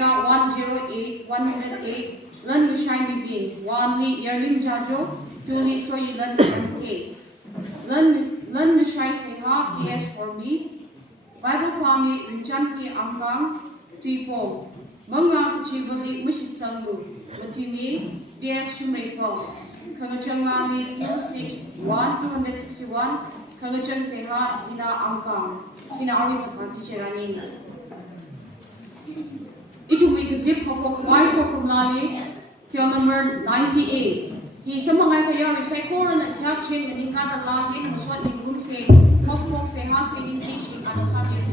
Naga 108, 108, Len Yushai Bibin, 1 Li Yerlim Jajo, 2 Li Soyi Len MK, Len Yushai Seha, PS for me, Bible Kwame, Rinchan P. Angkang, 3 Pom, Mangla kachivali Mashitsanglu, Matimi, Bs Shimreipam, Kangachang Nani 261, 261, Kangachang Seha, Ina Angkang, Ina Aris of Party Itu week zip Pokok Mai Pokok Lali, Kill number 98. He some of my player recycle and caption and in Kata Lagi, was what the group say, Pokok Seha, Killing Fish, and a subject.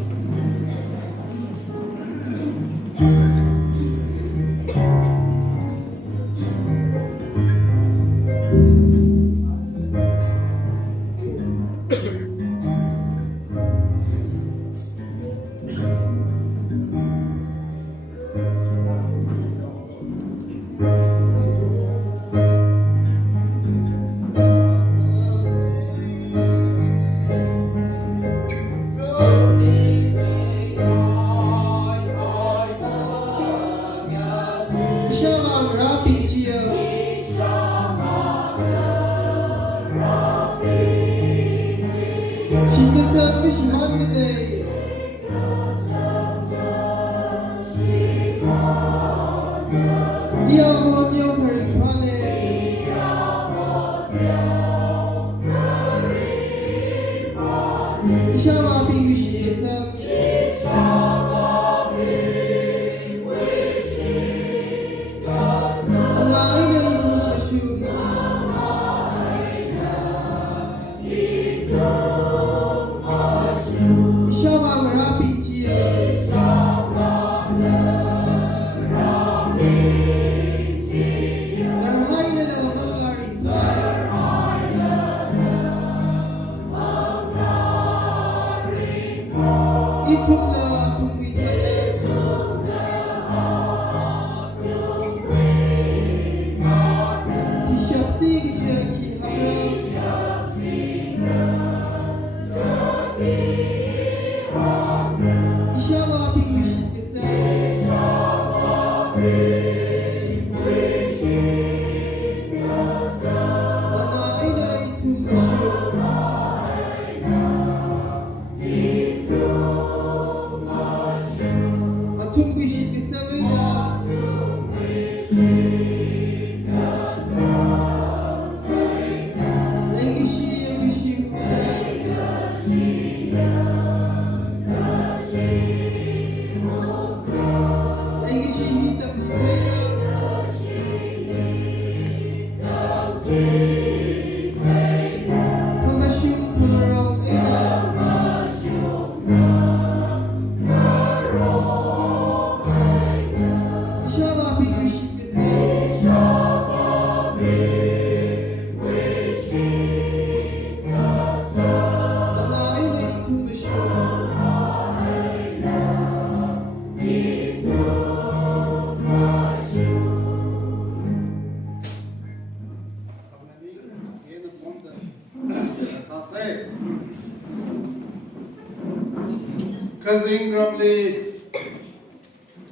Kazing Ramli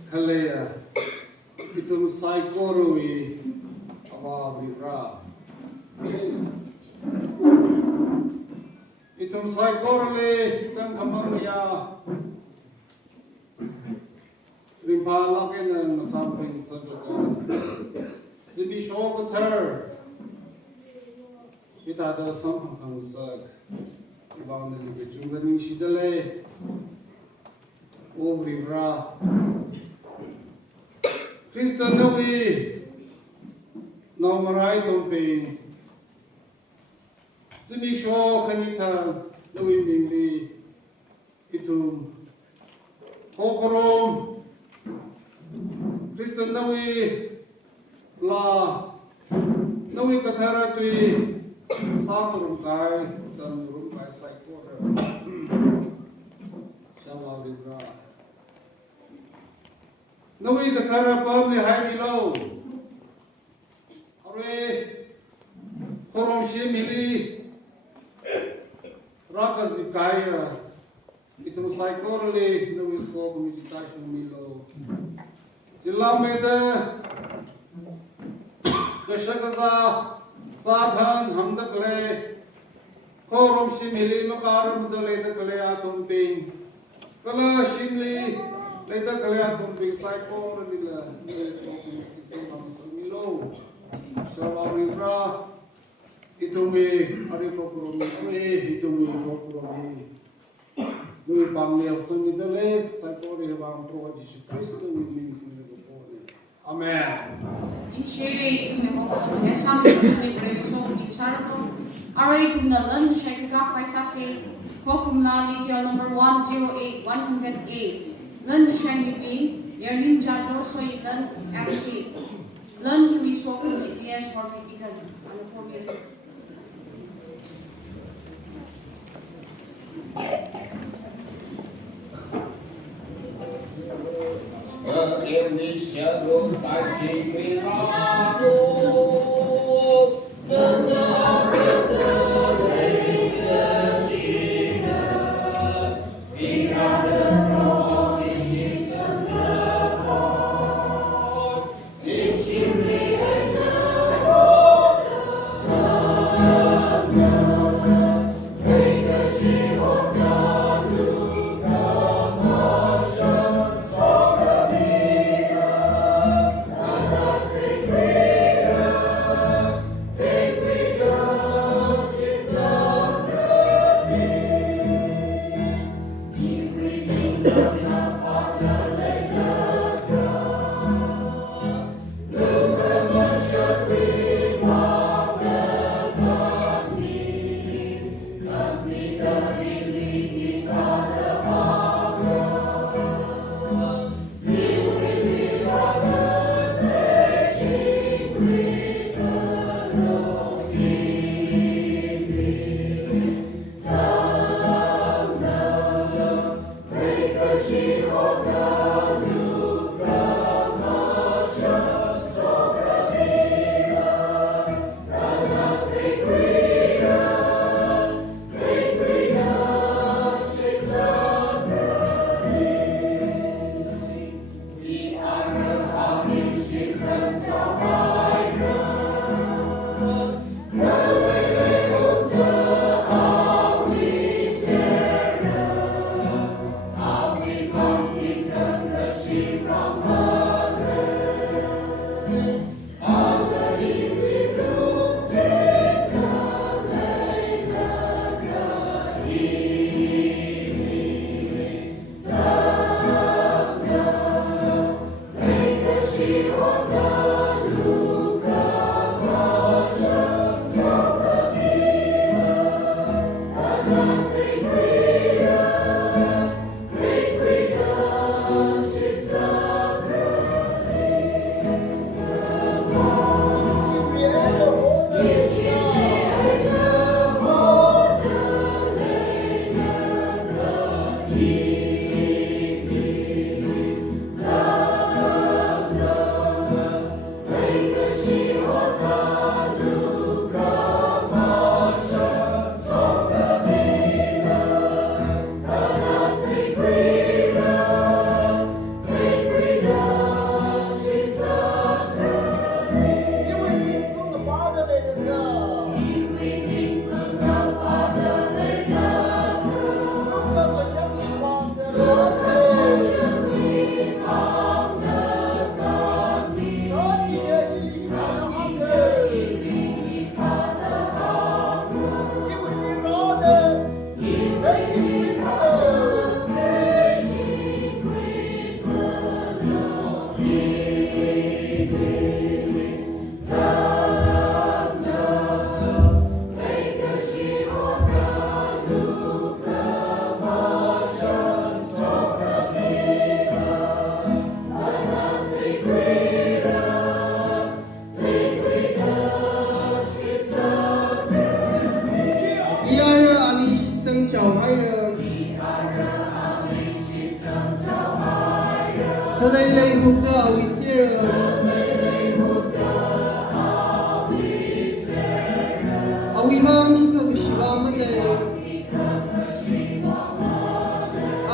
Kalea Itum Saikorui Avavira Itum Saikoruli Itam Kamamia Rimpalakin and Samping Sajoka Sibi Shokater Itada Sampang Sag Ibang the Junganing Shidale Obrigra Christian Navi Naumarai Tompe Simisho Kanita Navi Bindi Itum Hokorom Christian Navi La Navi Katharatui Samurum Kai Samurum Kai Saikora Shamavibra Nawi Kathara Pamli Hai below. Hare Korom Shemili Raka Zikaya. It was psychorally Nawi Slow Meditation Milo. Ilamete Kashakaza Sadhan Hamdakle Korum Shimili Makaram the later Kaleatum Ping Kala Shimli later Kaleatum Ping Psycho Lila Milo Shalawira Itumi Arikokurumi Itumi Kokurumi Lui Pamli of Sumidale Psycho Rivam Projish Christ will means in the body. Amen. Initially, we hope to say something to the Revision in Sarko. Array to the London Shaka Paisasi, Hokum Lali, number 108, London Shandy Bean, Yerlin Jajo, so you learn active. Learn to be so good with Bs for Pipikan and for me. In the shadow by Shimreipam, the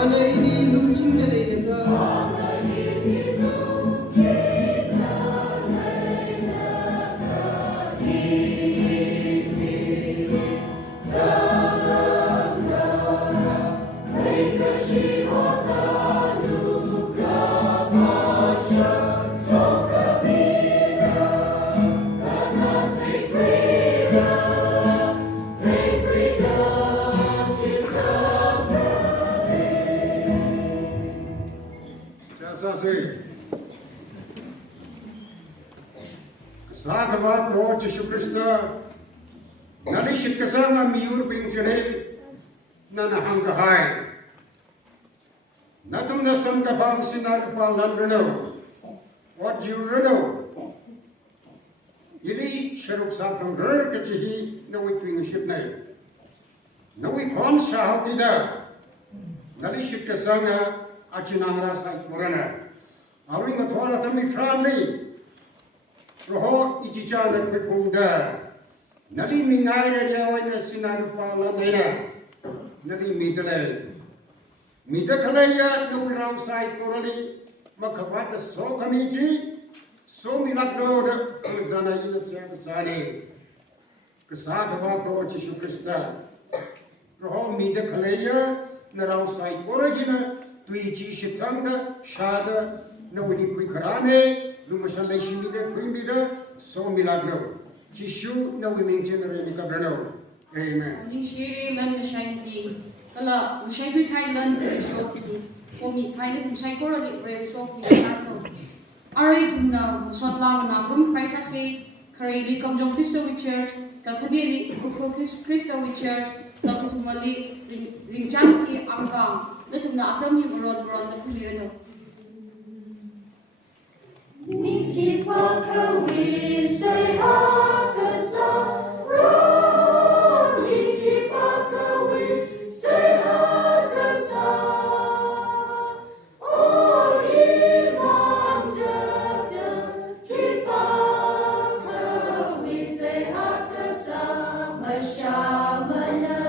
Ana ini lucu dari kita. Sagava Pro Jesu Christa Nali Shikasanga Miur Pingjane Nana Hanga Hai Natum the Sanga Bang Sinakapal Landreno what you reno Yili Sharuk Sakam Gur Kachihi no wing ship name no we con Shahida Nali Shikasanga Achinamra Sakurana Aring a Tora Tami family Roho Ichichana Pipunda Nali Minaya Yawina Sinanupala Nena Nali Midale Midakalaya no outside Korali Makavata so Kamiji so Milakro Zana Sani Kasakava Pro Jesu Christa Roho Midakalaya Narautside Origina Tuichi Shitanga Shada no Nikarane Lumashan Lashimida Quimida so Milagro Chishu no women generate Cabrano. Amen. Ningthi learn the shine Kala Shai Kai learn the show for me kind of psychology real show Alright now short long album Christ say Kareli come John Christo with church Kaltabili Christo with church Kaltumali Rinjamki Anga Little Natami Road Brown the Mirano Ningthi Pakawi say Hakasa Ro Ningthi Pakawi say Hakasa O Imam Zada Kipakawi say Hakasa Mashamana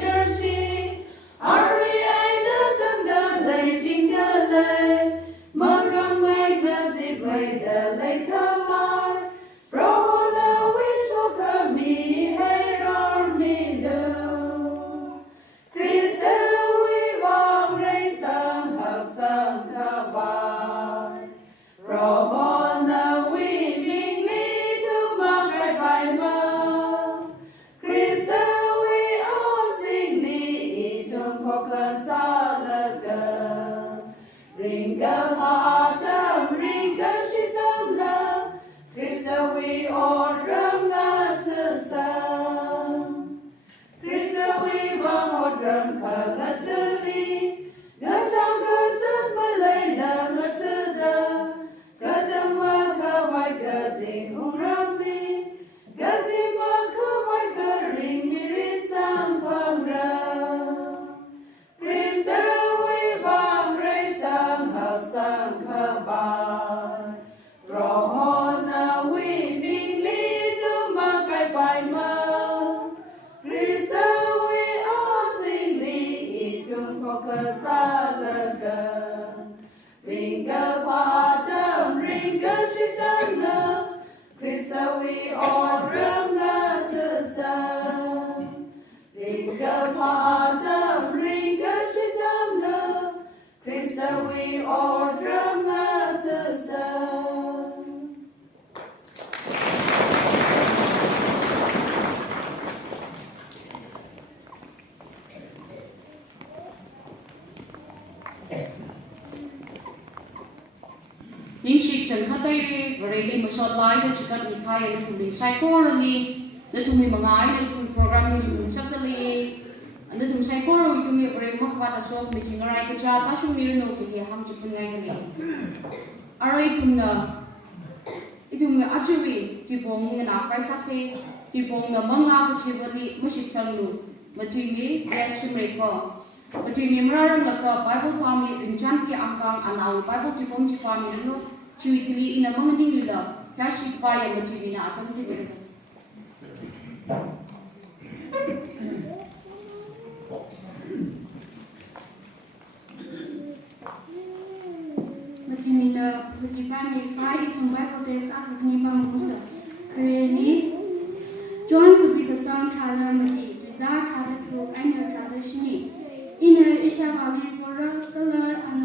Jersey, are we Pokasalaga Ringa Patam Ringa Shitamla Krista we ordram Natasam Krista we bang ordram Kagatali Gatang Gatat Malayla Gatada Gadama Kawai Gazing Uramli Gazima Kawai Garing Mirit Sampamra Krista we bang Ray Sang Hal Sang Kabai Rohona we bingli to Makai Paima Krista we asingli itum Pokasalaga Ringa Padam Ringa Shitana Krista we ordram Natasam Ringa Padam Ringa Shitana Krista we ordram Natasam Ningthi San Hatai Vareli Masolai the Chicken Mikai and to be psychology, the to me Mangai, and to program in Sakali, and the to psychology to me a very much what a song meeting or I could try Tashu Mirno to hear how to put Itum actually, Tipong and Akasase, Tipong the Mangla, kachivali, Mashitsanglu, between me, Bs Shimreipam. Between Mimra and the Bible Pami in Janki Ankang and our Bible Tipong Tipami, Chuitili in a Manganing Lila, Kashi Paya Mativina Atom. Matimida, Putipami, five to Bible days after Nibam Musa. Really, John could be the son Talamati, Zar Tata Truk, and your tradition. In a Isha Valley for a color and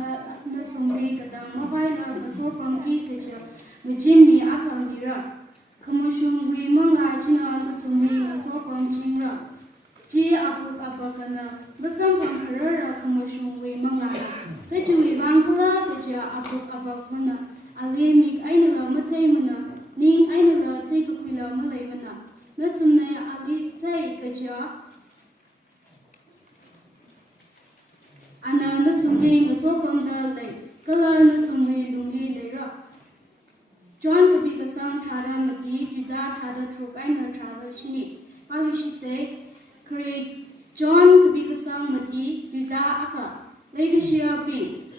the Tumbi, the mobile, the soap on Kikaja, with Jimmy Akamira. Commotion we Mangla, Jina, the Tumbi, the soap on Chinra. G. Abakana, but some from Carrera commotion we Mangla. The Jui Bangla, the Jia Abakana, Alemi, Ainala, Matamana, Ning Ainala, take a pillar Malayana. The Tumnay Ali take the Jia. Ananda Tumbi, the soap on the lake, Kalana Tumbi, Lungi, the rock. John could be the son, Trada Mati, Viza, Trada Truk, and her Trada Shini. While we should say, create John could be the son, Mati, Viza Aka, Lady Shia B.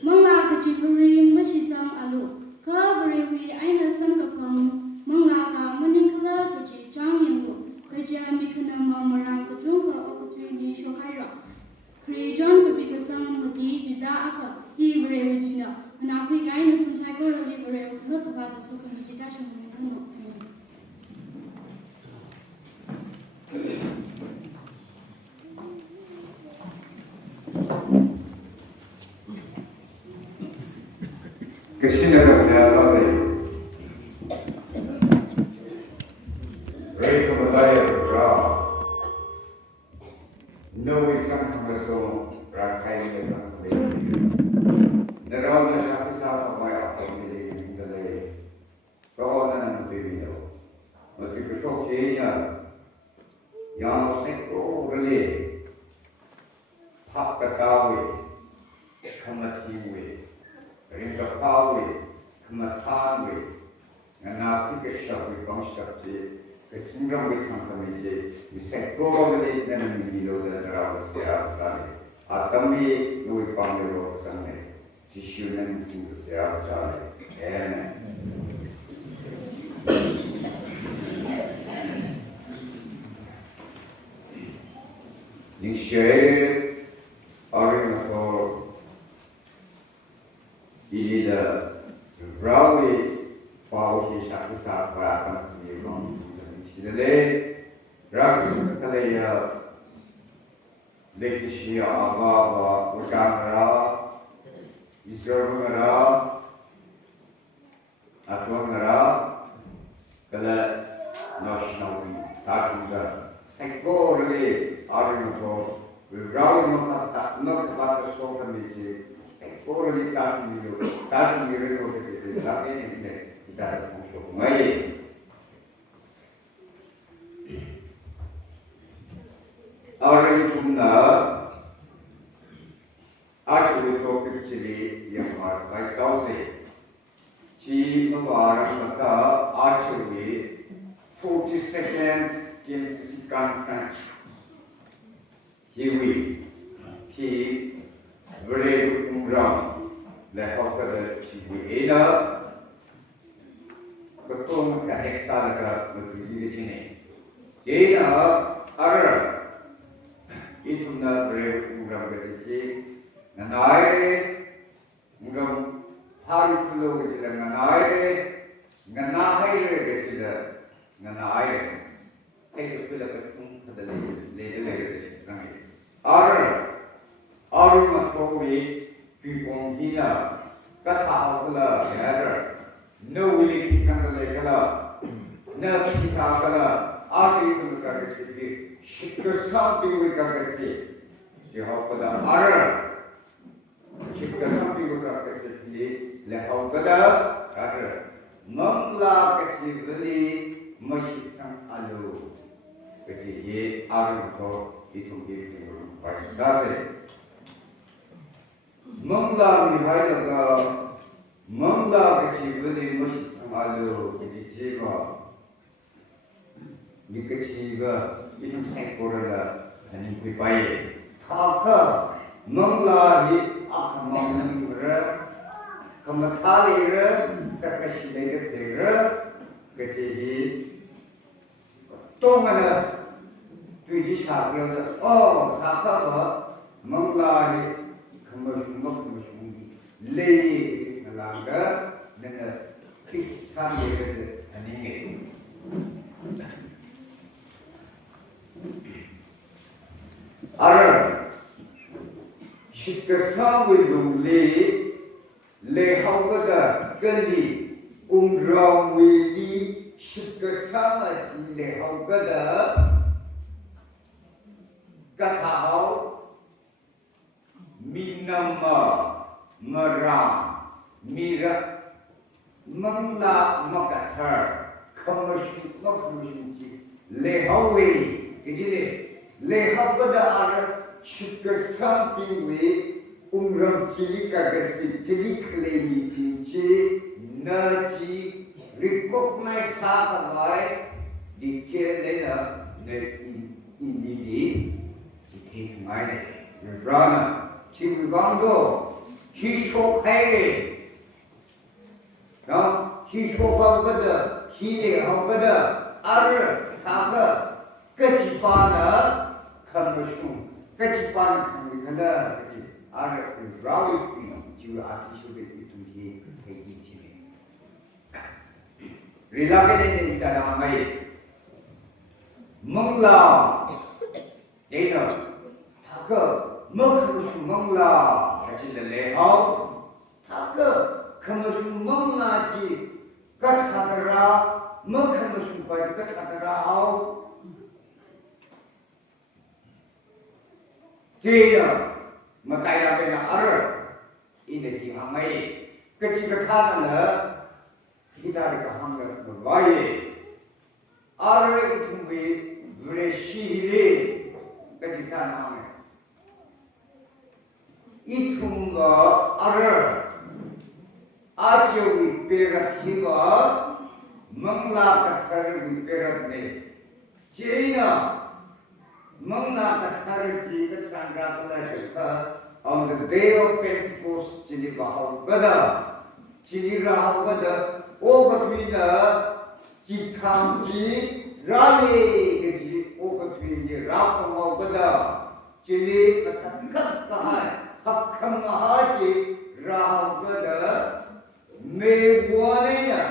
Mangla, kachivali, Mashitsanglu, Kavari, Aina Sankapang, Mangla, Maninkala, Kaji, Chang Yangu, Kaja Mikanama, Marang, Kajunka, Okutui, Shokaira. Create John could be the son, Mati, Viza Aka, he Virgina, and our big Aina to Tiger, look about the Soka Meditation. Kashinaga Sayasale Rekamadaya Ra No exam Hamaso Rakai Narana Shapisa of my opportunity in the day. Go on and video. But you could show Jaya Yano Seko Relay Papa Gawi Kamatiwi Ringa Pawi Kamatawi and now think a shop with Bangshapti. It's not with company. We said go over the enemy below the Ravis Sari. Atami, Louis Pamelo Sunday. Tishunan sing the Sari. Amen. You share Oriental. Either Rally Paul Shakisa Patam. Today, Rakalaya, Lekishia Ababa, Ushakara, Isramara, Atwangara, Kala, National Tashuza, Sankore, Arinato, Rau maka so kami je orang ni tasu miro ke tapi ni kita musuh mai. Orang itu na actually topik cili yang markai sauce. Ci membarang maka actually 42nd Tangkhul Conference. Hiwi ti beri umrah lepas pada ciwi eda ketum ke eksal ke berdiri di sini. Jadi ada itu na beri umrah bercici, nanai umrah hari flow kecil, nanai kecil, nanai. Take the ketum pada lady sangat. Ar mathowi pipong hina katha kala yara no wili kisang kala na kisa kala aati tum karesi shikka sampi wi karesi je hopada ar shikka sampi wi karesi le hopada ar mangla kachivali Mashitsanglu kachi ye ar ko itu gitu. Pasase Mangla mihai laga Mangla kachivali Mashitsanglu kachijeva mikachiva itu sengkorala Ningthi baye thaka Mangla hi akhamangra kamathalira sakashidega kachihi tongana tuji shagya oh thaka Mangla hi kamasung le nalanga nana pitsamye aninge Ar shikasam wilung le hawada gali umrang wili shikasam le hawada kathaw minama maram mira Mangla makathar kamashu le hawe kijile le hawada ar shikasam piwe umram chili kagasi chili klei pinche naji recognize by detail lena ne inili take mine rana chivando hisho khaire na hisho bagada hile hawada ar thaka kachipana khamashu kachipana khamikhala kachi ar rawi jiwa ati sube itu hi thei chime rilake ne ta ngai Mangla dena thaka makhamushu Mangla kachi le hau thaka khamushu Mangla ji kathadara makhamushu pa kathadara hau Jaya mataya bena ar ini dihamai kecil katana kita dikahangga berbaye ar itu be vreshile kecil tanah itu ar aja wiperat hiwa Mangla kathar wiperat ne Jaya Mangla kathar ji kathanga kala on the day of Pentecost chili bahau gada chili rahau gada o katwina chitham ji rale gaji o katwina rapamau gada chili katakhat kahai hakham haji rahau gada me wanena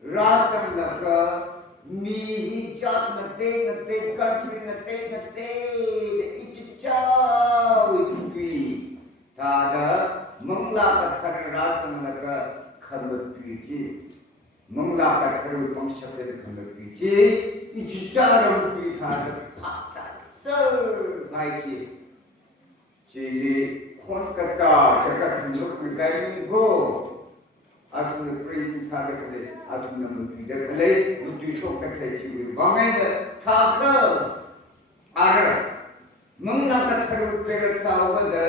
ratam laka mi chat nate country nate ichichau itui tada Mangla kathar rasam laka khamatuji Mangla kathar pangshape khamatuji ichicharam tui tada pata sir naichi Chili, Konkata, Chaka, look with that go. Out of the prison Saturday, out of the Mutide, Mutu the Kachi, Wamenda, Taka, Ara, Mangla, the Parents over the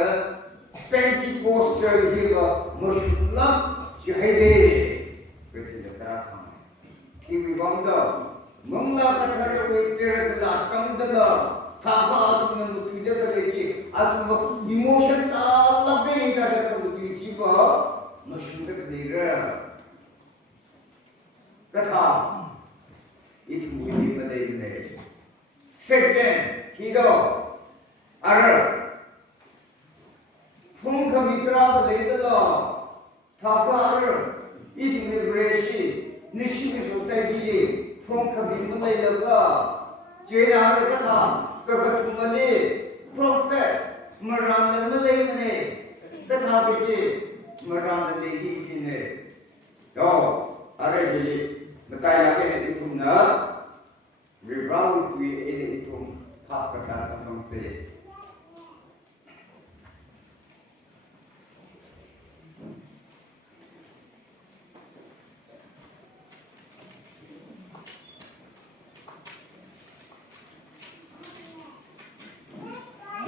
Pentecostal Hill, Mushula, Jihade, within the Darkham. Kiwi Wanda, Mangla, the Parents, Tangdala. Thapa atun nu tuja kare atun emotions all of the that tu jiwa machine clear katha it will be second kido ar phung kamitra leidala thapa ar it will reshi nishi society phung kamitra leidaga jena katha prophet Maranda Malay, the Tabi, Maranda Lady. Oh, already, but I have anything to know. Revolve with anything, Papa Casa say.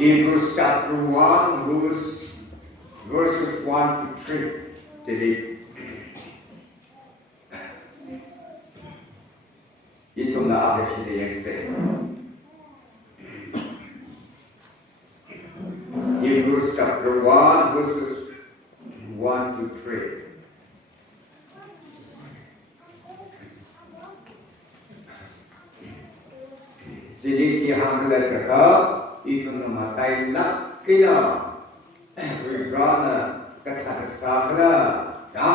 Hebrews chapter 1, verses 1 to 3. Jadi, itulah ada sini yang saya. Hebrews chapter 1, verses 1 to 3. Jadi, kita belajar itu nama Thailand kia, berana kata sakla, ya,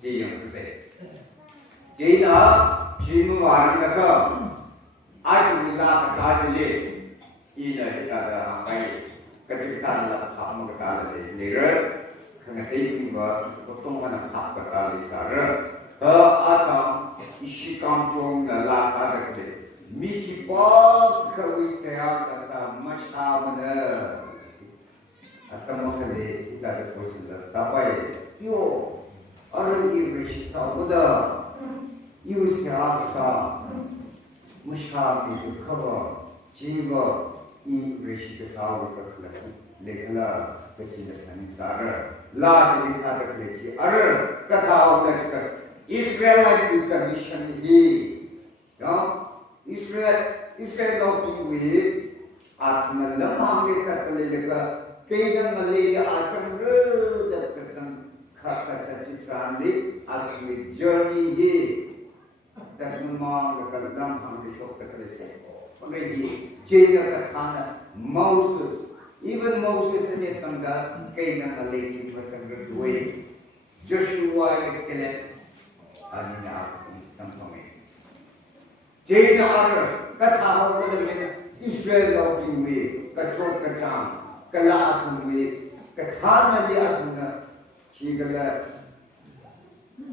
jadi yang saya. Jadi jimuan kata, ajulah sahaja ini kita ada apa? Ketika kita kamu kata lera, kena tiba potong mana kap kata lisara, atau isi kampung dalam sahaja kita. Miki Bob Kawisaya Kasa Mashamana Atamakale kita berkosila sampai yo orang ini sahaja yo siapa Masham itu khabar jiwa ini sahaja kerana lekala kecil kecil sara lah jadi sara kecil ada kata orang Israel itu condition ini ya Israel not with Atma Lamang Kataleka, Kagan Malaya Asam the person Katachitranli, as we journey here. That Mumang the Kalam the Shop the Kalese. Already, Jaya Katana, Moses, even Moses and Yetanga, Kagan Malay person good way. Joshua Kelep, and now something. Jane Arab, Kata Israel of way, Kachok Kacham, Kalatum way, Katana Yatuna, Shigala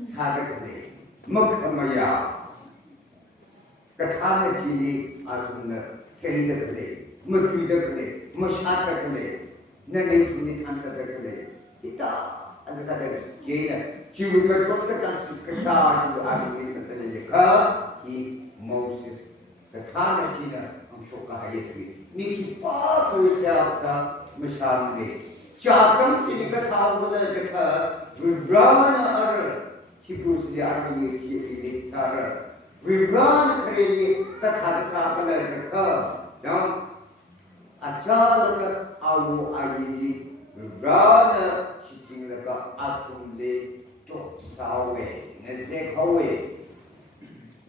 Sagatale, Mukamaya, Katana Chili Atuna, Sendakale, Mutidakale, Mushatakale, Nanituni Antakale, Ita, and the Sagat Jane, Chiwaka Kasa to Arabika, he. Moses, the Tanachina, I'm sure Kahayati, Niki Pato Salsa, Masham, Chakam Chinikata, Jaka, Rivrana, Hebrews the army, Sarah, Rivrana, Katasaka, Jaka, down, Achalaka, Awu Ayidi, Rivrana, Chichilaka, Atumle, Toksawe, Nezekaway.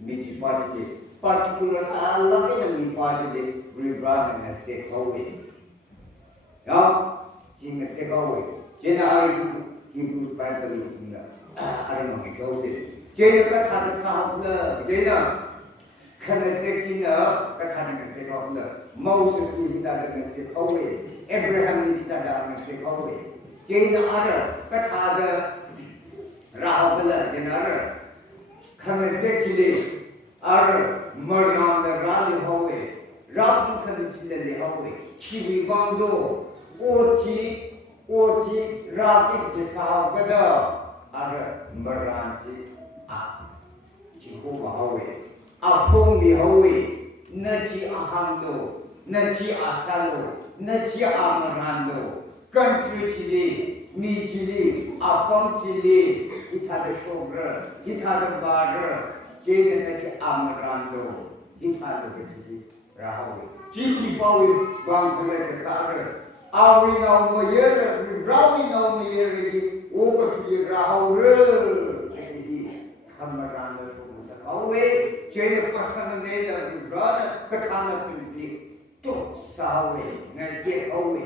Miji particular salah kita ni parti river dan sekawi. Ya, jika sekawi, jika hari Hebrew Bible itu ada mana kau sih? Jika kata sahaja, jika kena sekina kata sekawi, Moses ni kita dengan sekawi, Abraham ni kita dengan sekawi. Jika ada kata Rahab jika ada. Kami sekili ar marjan the rally hawe, rapu kami cile le hawe, kiwi bando, Oti rakit jisau kada ada meranti ciku bahawe apung dihawe naci ahando naci asalo naci amarando country cili mi cili apam cili kita ada sugar kita ada butter jadi naci amarando kita ada cili rahawe cici bawe bang kele Awi now mayere, rawi now mayere, over to the rahaure. Kamarana Sakawe, Jane Passan later, the brother Katana Pili, took Sawe, Nazi Owe,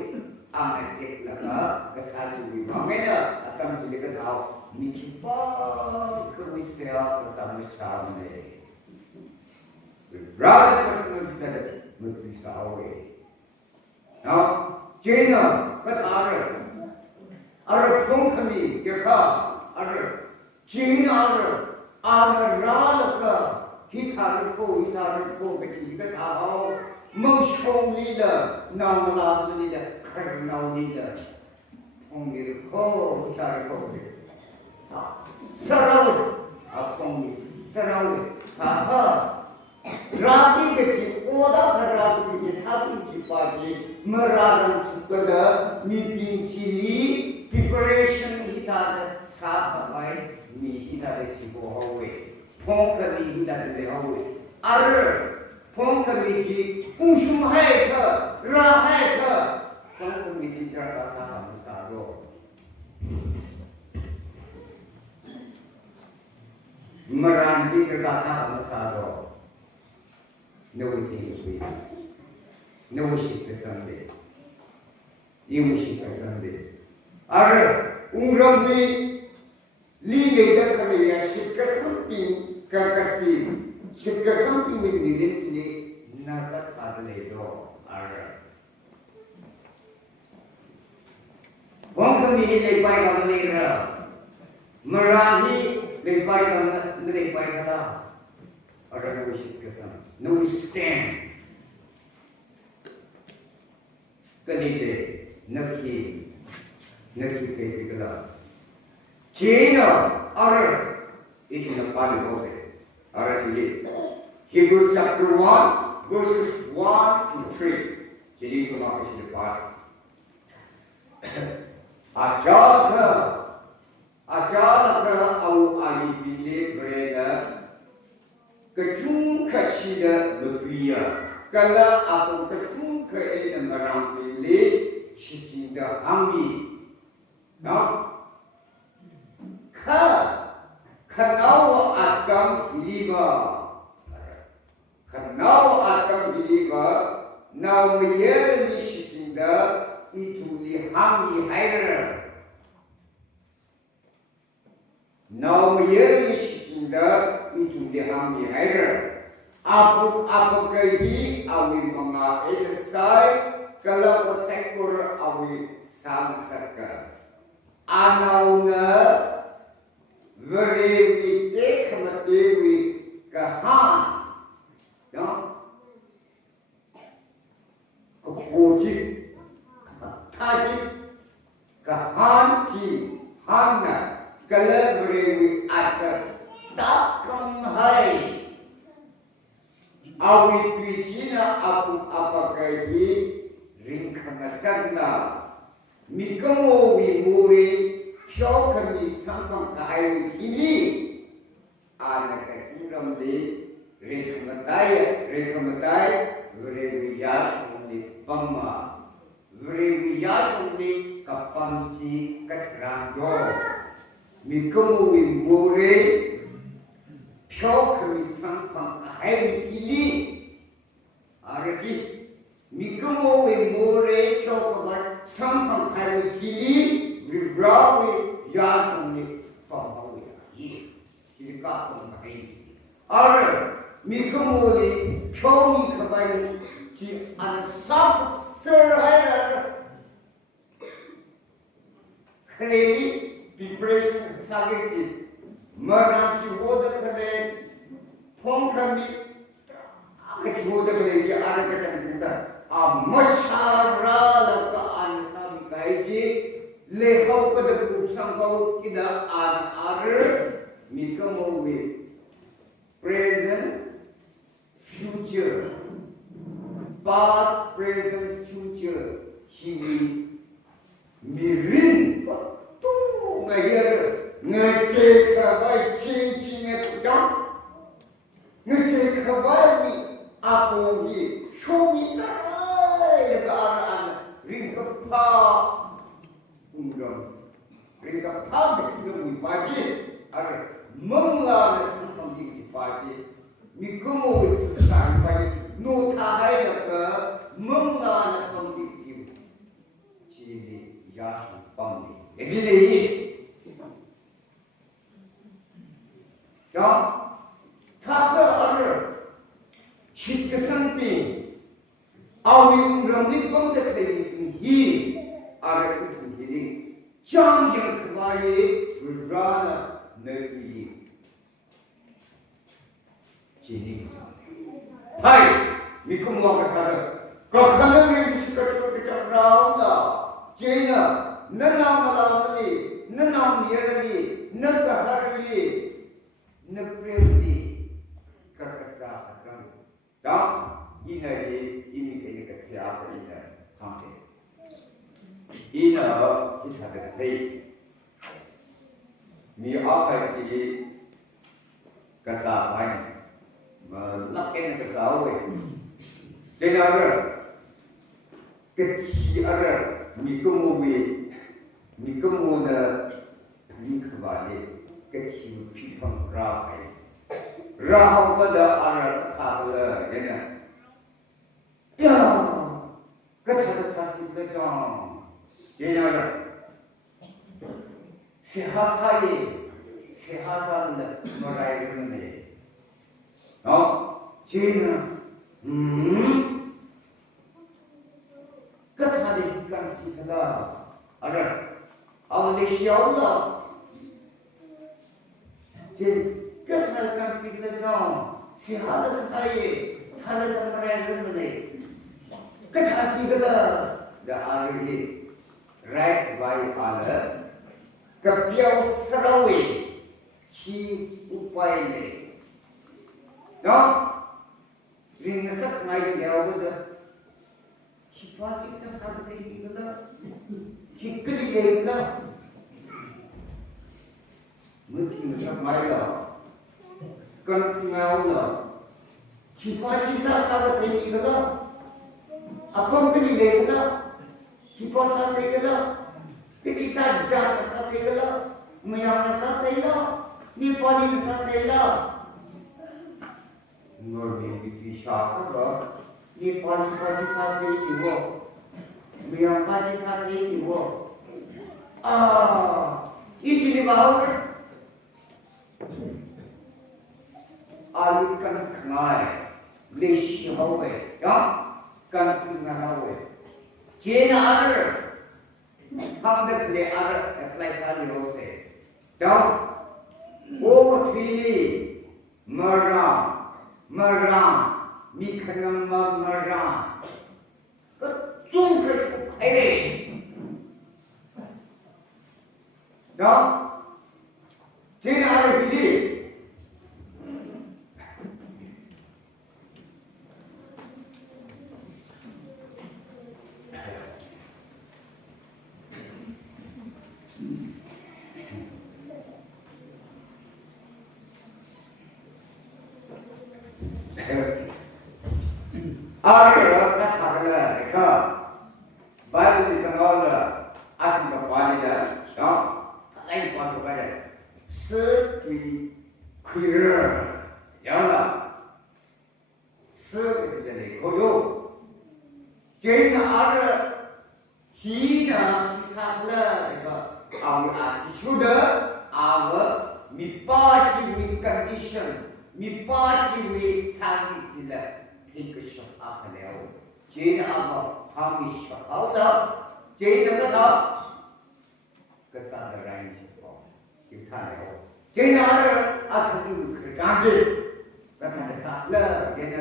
Amazi Laka, the Saji Mameda, attempt to look at how Niki Bar could we sell the summer charm day. The brother Passan later, would be Sawe. Now, Jena, but other Punkami, Jaka, other Jena, other Ralaka, Hitariko, but you got how Moshon leader, Namala leader, Cardinal leader, only the call, Hitariko. Sarau, upon me, Sarau, Aha. Rabi kecil, oda rabi kecil, satu cipaji, meralang juga meeting cili, preparation kita ada sahabat baik, ni kita ada cipo hawe, pong kami kita ada hawe, pong kami ci, unsum hai ke, rahai ke, pong kami ci terasa sado, meranti terasa sado. No thing no ship Sunday. You ship Sunday. Are Ungrambi Lee the Kalia Shikasampi Kakasi Shikasampi with the Lintini, not that Adelaide. Are one can be laid by the Malera Marahi, laid by the or no shikasan, no stand. Kalite, Naki, Kapikala. China, or it is a party of it. Alright, Hebrews chapter 1, verses 1 to 3. Jadi tu nak kita lepas. Ajalaka au ali bile bereda. Kecung kasida lebia, kalau aku kecung ke ini merang pilih, cinta ambi, nak, kenau akan biliga, nau menjadi cinta itu lihambi hair, nau menjadi cinta itu dihambi hair. Apa kaji awi mga exercise kalau sektor awi samsaka. Anauna very take matewi kahan, ya. Koji, kaji, kahanci, hana kalau very atas. Takkan hai awi tuicina apa kaji ringkana sagna mikamo wimuri pyo kami sampang kahai kini anak kasiram di rekomentai verewiyas di pama verewiyas di kapanci katranggo mikamo wimuri pyo kami sampang kahai kini arati mikamo wimuri pyo kami sampang kahai kini Vivrawi Yasuni Fahawi, he got on the baby. Alright, Mikamoli, Komi Kabani, and Sub Sir Clay, preparation Sagati, Maranchi Water Kale, Ponkami, Akachi Water Kale, Arakatanita, a Mashara Laka and le kau ka da ku sang kau kida other mi kamo with present future past present future he mirin tu ngayer ngace ka vai chi ne jam ngace ka vai ni apo ni show mi sai ka an ring ka pa ungam ring ka pa de mi baji are mangla ne sam di baji mi komo with sai bai no tha hai ka mangla ne sam di chi ya shi pang ni ejile ya thaka ar shit ke sampi awi ram ni pang de thei hi ar tu hi chang yang khwai rana ne ki chi ni hai mi kum lo ka sa ka khang ni shi ka tu ka rao da je na na ma li na mi li na ka har li na preli karkasa akan da ina ini ke ka thia ka ina hamte ina kita da thei mi apa ji kasa bai ma lakken ka sawe jena ra ke chi ara mi komo na ni khwale ke chi phi phang ra hai ra ha da ara tha la yana ya ka tha sa si da jang jena ra se ha sa la marai ne no jena ka tha de kan si da ara al le xiao la je ka tha kan si da jang si ha la sai tha la marai ne ka tha si da da ari right by ala ka piao srawe chi upai ne no ring sak ngai yao da chi pa chi ta sa de ni da chi kri ye da muthi sak mai la kan ngao la chi pa chi ta sa de ni da apam kri ye da chi pa sa de da kita jaga sate la mayang sate la ni pali sate la ngor ni ti sha la ni pali sate ji wo mayang pali sate ji wo isi ni bahau ali kan khnai le shi hawe ya kan khnai jena other हम देख ले अगर apply सारी हो से तो वो three मरा निखनम मरा तो चुन के सुखाए तो जिन आर हिली Ari ra ka thakala ka Bible is all atim ka pali da so lai pa so ka se tui queer ya la se ke le ko yo je na ar chi na ki sa la ka aw a ti should our mi pa chi mi condition mi pa chi mi sa ni chi la एक शब्द आप ले आओ जेन आप हम इस शब्द जेन का कथा दराई छो ये था ले आओ जेन आ थकी कांजे कथा ने सा ल जेन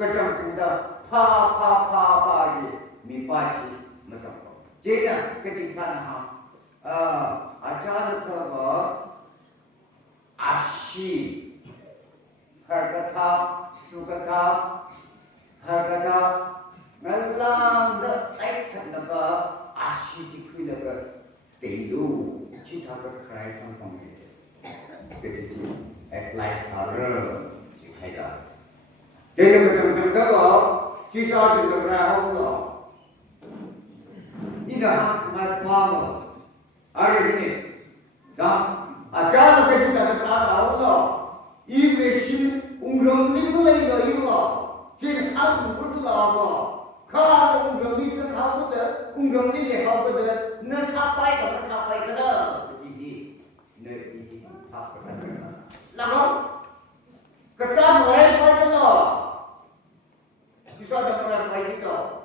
कचम चिंदा फा ये मी पाची मसम जेन कचिथा ना 아자르카가 아시 할가타 수가타 할가타 날랑다 타이탄나가 아시지 크이다가 대도 지타가 카라이 상황에 그렇지 애플라이사를 지금 해가 되는 거 정정다가 지사지 정라하고 이나 정말 마음 알겠니? 나 아자도 계신다는 사람하고 이외신 웅정리고에도 이거 지금 사람 못들어가고 가 웅정리선 하거든 웅정리에 하거든 너 사빠이가 사빠이거든 그지? 너 이게 사빠이거든 나가 그 사람 왜 빠졌어? 그 사람 뭐라 빠졌어?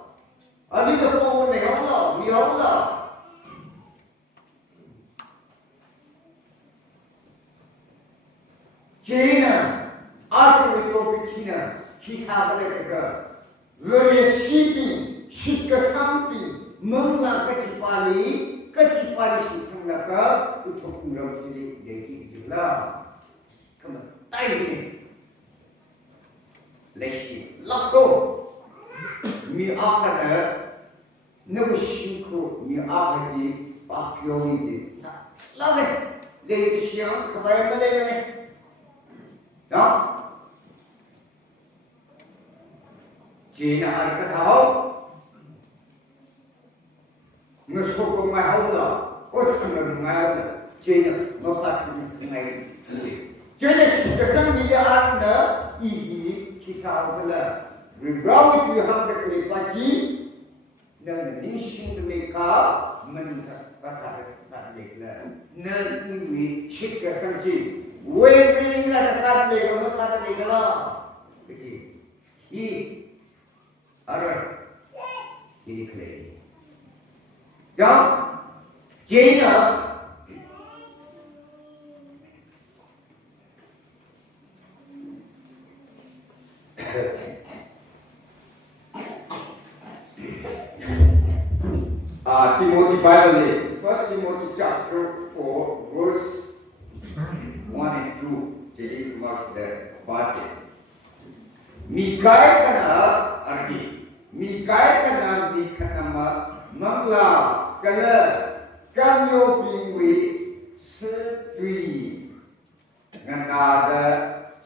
아니도 보고 내가 올라 위가 올라 제는 아주 또 비키는 기사들의 그거 왜 시비 시가 상비 멍라 까치빨이 신청나가 그 조금럭질이 얘기지라 그러면 따이니 레시 럭고 미 앞에는 너무 신고 미 앞에지 박병이지 라게 레이 시험 그봐야 되네 야, 지나 알까 다오? 너 소금만 하오다, 오천을 하오다. 지나 뭐 같은 생각이 들지. 지나 쉽게 생기지 않나 이 기사하고라. 리라우 비하는데 그래 빠지. 너는 인신들니까 뭔가 같아서 살리기라. 넌 이미 쉽게 생기. 왜 인간의 사람들에게 사람들에게나 그렇지 이 알아 이 그래 자 제가 Timothy Bible 1 Timothy chapter 4 verse 1 and 2 jadi mark the base Mikai kana arti Mikai kana mikanama Mangla kala kamyo pingwi setui nganada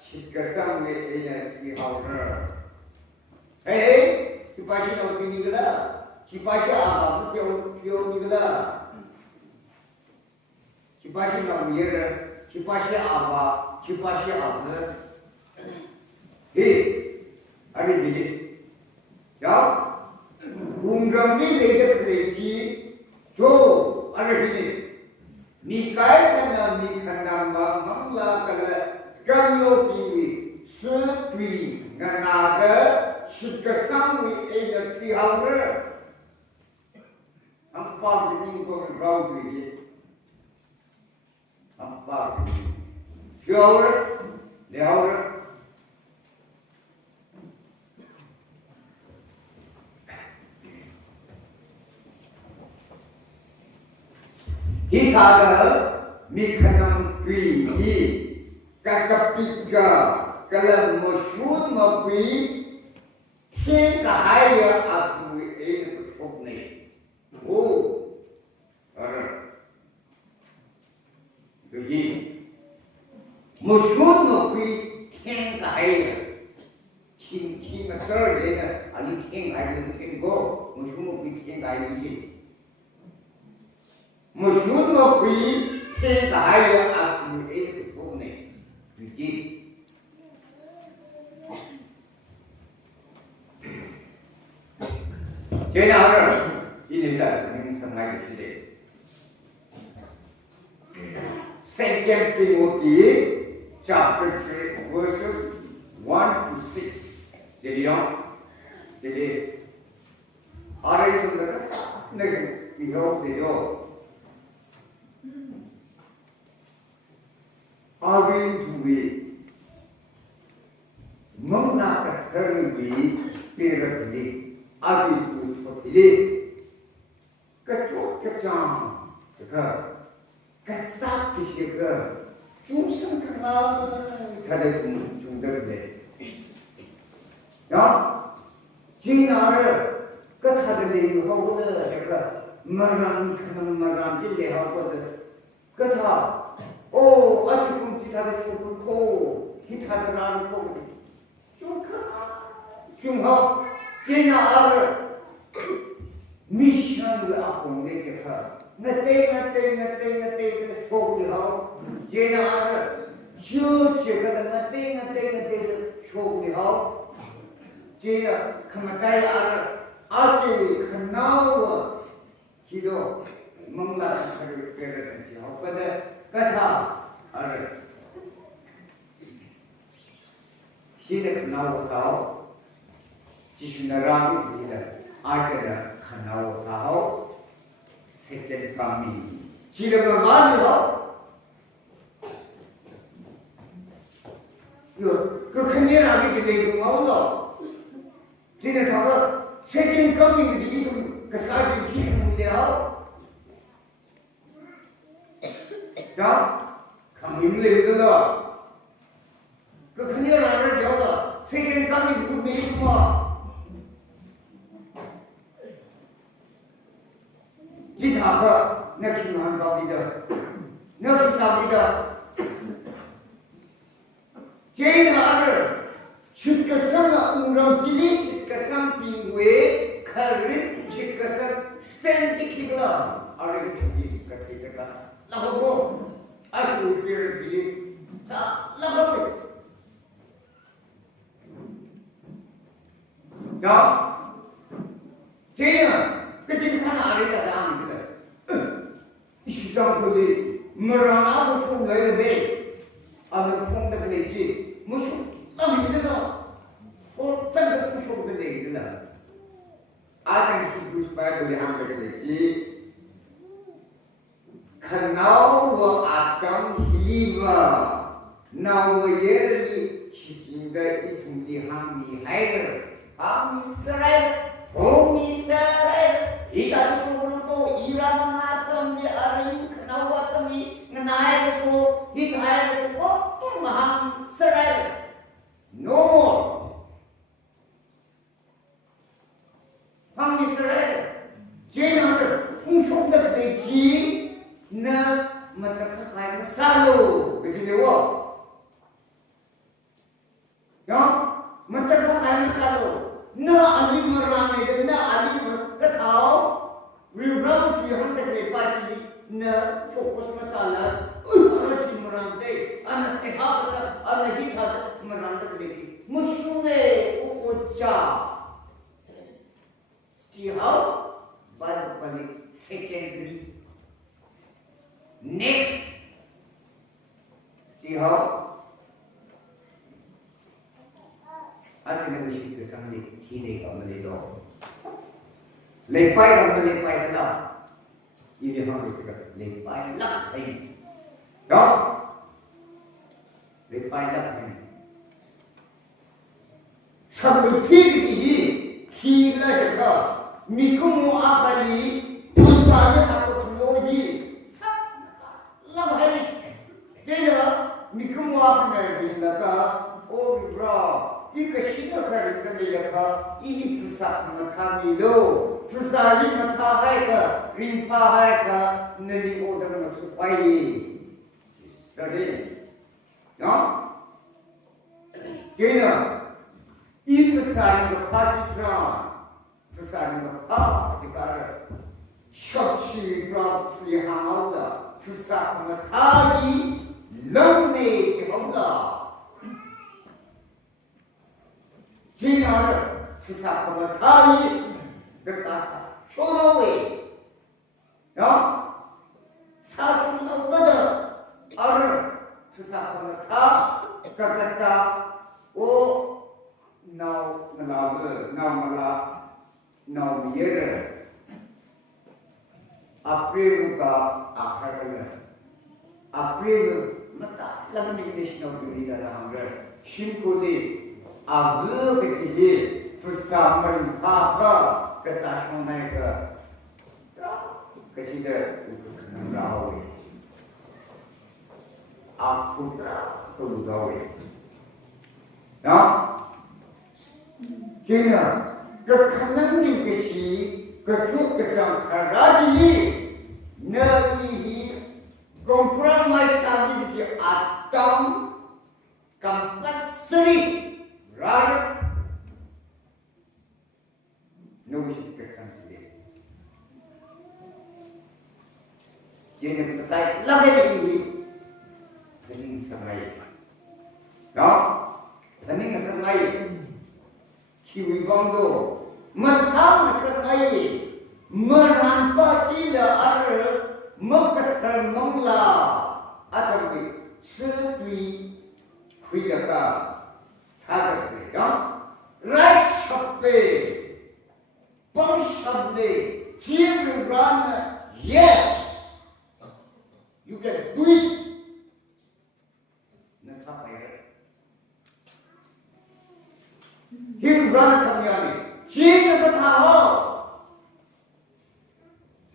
sikasang me enya pihaura hey sipashi no pinigala sipashi apa pio nigala sipashi no mira Cipasya apa? Ada begini. Ya, unggang ni lezat lezi, jo ada begini. Nikai kana mangla kala kamyo piwi setui nganaga sikasang wi eda pihaura. Apa begini kau berau begini? Apa? Pure, leor. Hitaga mikhanam kui kakapiga kalam moshun mapui kekahaya aku ini sopne. Oh, Begini, musuh mukui tiang kaya, cing macam ni, ali tiang kaya mungkin go, musuh mukui tiang kaya ni. Musuh mukui tiang kaya aku ini tu ni, begini. Jadi apa? Ini dah senang sedih. 2 Timothy chapter 3 verses 1 to 6. Jadi hari itu nak hidup dia. Hari itu Mangla terlebih terlebih adi itu terlebih kecil 这个干啥这些个众生看到他的中的嘞，然后今哪儿个他的嘞好过的这个马上可能马上就嘞好过的，个他哦，而且公鸡他的手不扣，其他的哪里扣的，就看正好今哪儿。mission we are going to get her. Nothing, so we have. Jenna, George, nothing, so we have. Jenna, Kamatai, Archie, Kanau, Kido, Mangla, but the Kata, she the Kanau was out. Jishunarami, either Kanao Sao, second coming. Chilabavano. You can hear a little later. Dinner Tower, second coming to the Eton Kasati Chicken Leo. Yeah, come in later. You can hear a little, second coming to the more. 지다가 내키만 가비다 내키 사비다 제나를 식가상 운렁지리 식가상 빙고에 칼린 식가상 스탠지 키글라 아래로 두기 같이다가 나가고 아주 우리를 빌리 자 나가고 자 제나 그때 하나 아래다 나옵니다. 시장들이 뭐라고 손가야 돼? 아무 통닭 내지 무슨 남이잖아. 어떤 무슨 내기라. 아들 히브리스 바이블에 한번 되지. 카나우와 아담 히바 나우예리 지진다 이 둘이 함이 하이를 함이스라엘 봄이스라엘 이가 죽으로도 이란 마음이 아린 그나와tâm 나이고 이 다이고 꼭 마음 쓰라요. No. 마음 쓰라요. 제나를 웅송다 되지 나 맞다 가야 살로 그지요. 야 맞다 가야 살로 나 아니 머라네 나 아니 그타오 Revolve to 100 party na focus masala ana chimrante ana sehata ana hitha maranta dekhi mushunge ucha ji how but secondary next ji how atine mushik ke samne hine ka male do lepai dan lepai dalam ini harus kita lepai lah ini, dong lepai lah ini. Sampai tinggi kira kita mikumu apa ni pusatnya aku tulogi lah ini. Jadi mikumu apa ni laka oh bro. Ika shina kari kandaya ka ini pusat matami lo pusali matahai ka rimpa hai ka nali order matsupai sare no jena ini pusali ka pajitra pusali ka patikara shopshi probably hamauda pusat matali longne ki hamauda Jinar kisah kali berkasa shonowe, ya, sasun ada, kisah berkasa, oh, now year, April mata lalu ni national diri dalam Shimkuli. Abu kecil, susah melihat ke tasnya ke kecil 아프더라 또 무더위 야 지금 그 하나님 것이 그 주께서 가라지 너희 compromise atau compulsory rather nulis kesan sendiri. Jadi kita lagi ini hening semai, ya hening semai. Kiwi bangdo mentang semai merampas ila ar mengkatar mangla atau sedui kuiaka sahaja ya rashape pangshable children yes you can do it nasapaya here run kamyani children betao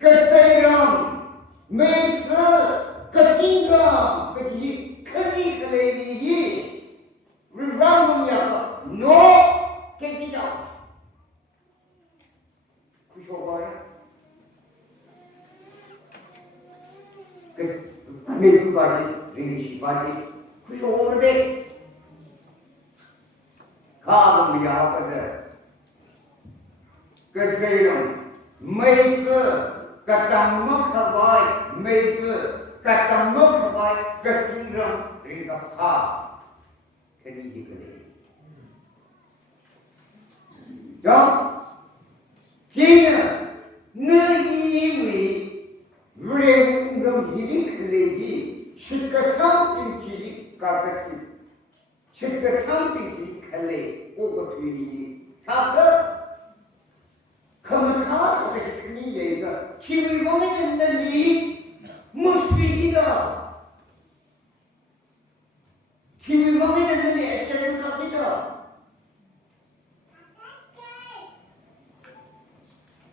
kesayang Mesa ketinggalan keji kini keleni rivalnya no kejauh kushogaya kes mesu bagi ringi bagi kushogorde kamu dia pada kesayang mesa kata makawai mesa kata makawai kesinram ringkap ha kini dikali jom Cina neriwi ringkap hidik lagi sikasam pinciri kakasi sikasam pinciri kale obatui tak Kementerian Kesehatan ini Kiwi wangi dari musfida, Kiwi wangi dari eksternal sakita.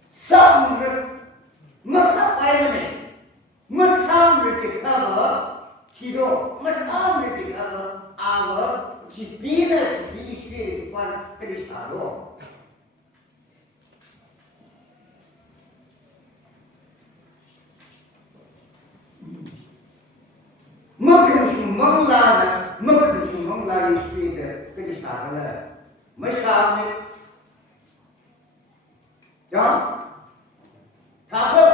Sambil masak air ni, masak bercakap, kiro masak bercakap, awak cipina sih depan keristalo. Mangla isu itu kerja macam ni, jam, apa?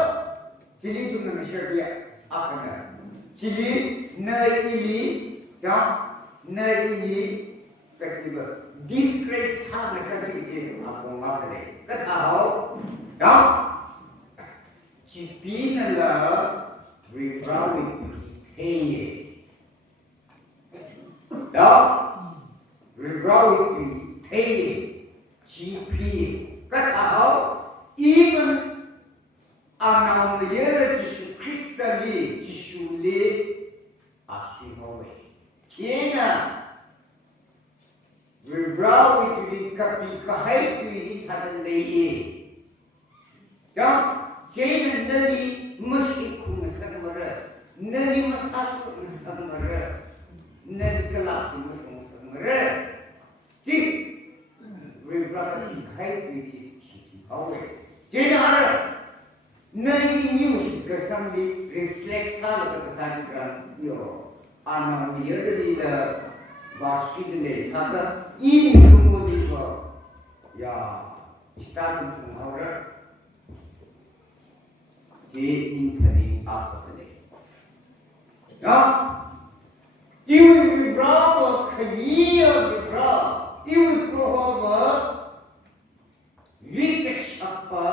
Cili tu nak syariah apa ni? Cili nari, jam nari ketiba disgrace sama sahaja je apa macam ni. Ketahu, jam cipin lah rewarding. Ya, rewarding, GP, kata even anak Yesus Kristus Yesus asyik awak. Cina rewarding kapi kahai tu ada lagi. Jam Cina nari mesti kungasar merah. Nari masuk semara, nari kelak masuk semara. Cik, reward hai puji cik awak. Jadi ada nari news kesambi refleksal kesan kerana yo anak dia dari bahasa ini thada ini kemudian ya start mengajar jadi Ningthi apa saja. Ya, ibu berapa kaya berapa, ibu berapa wiksapa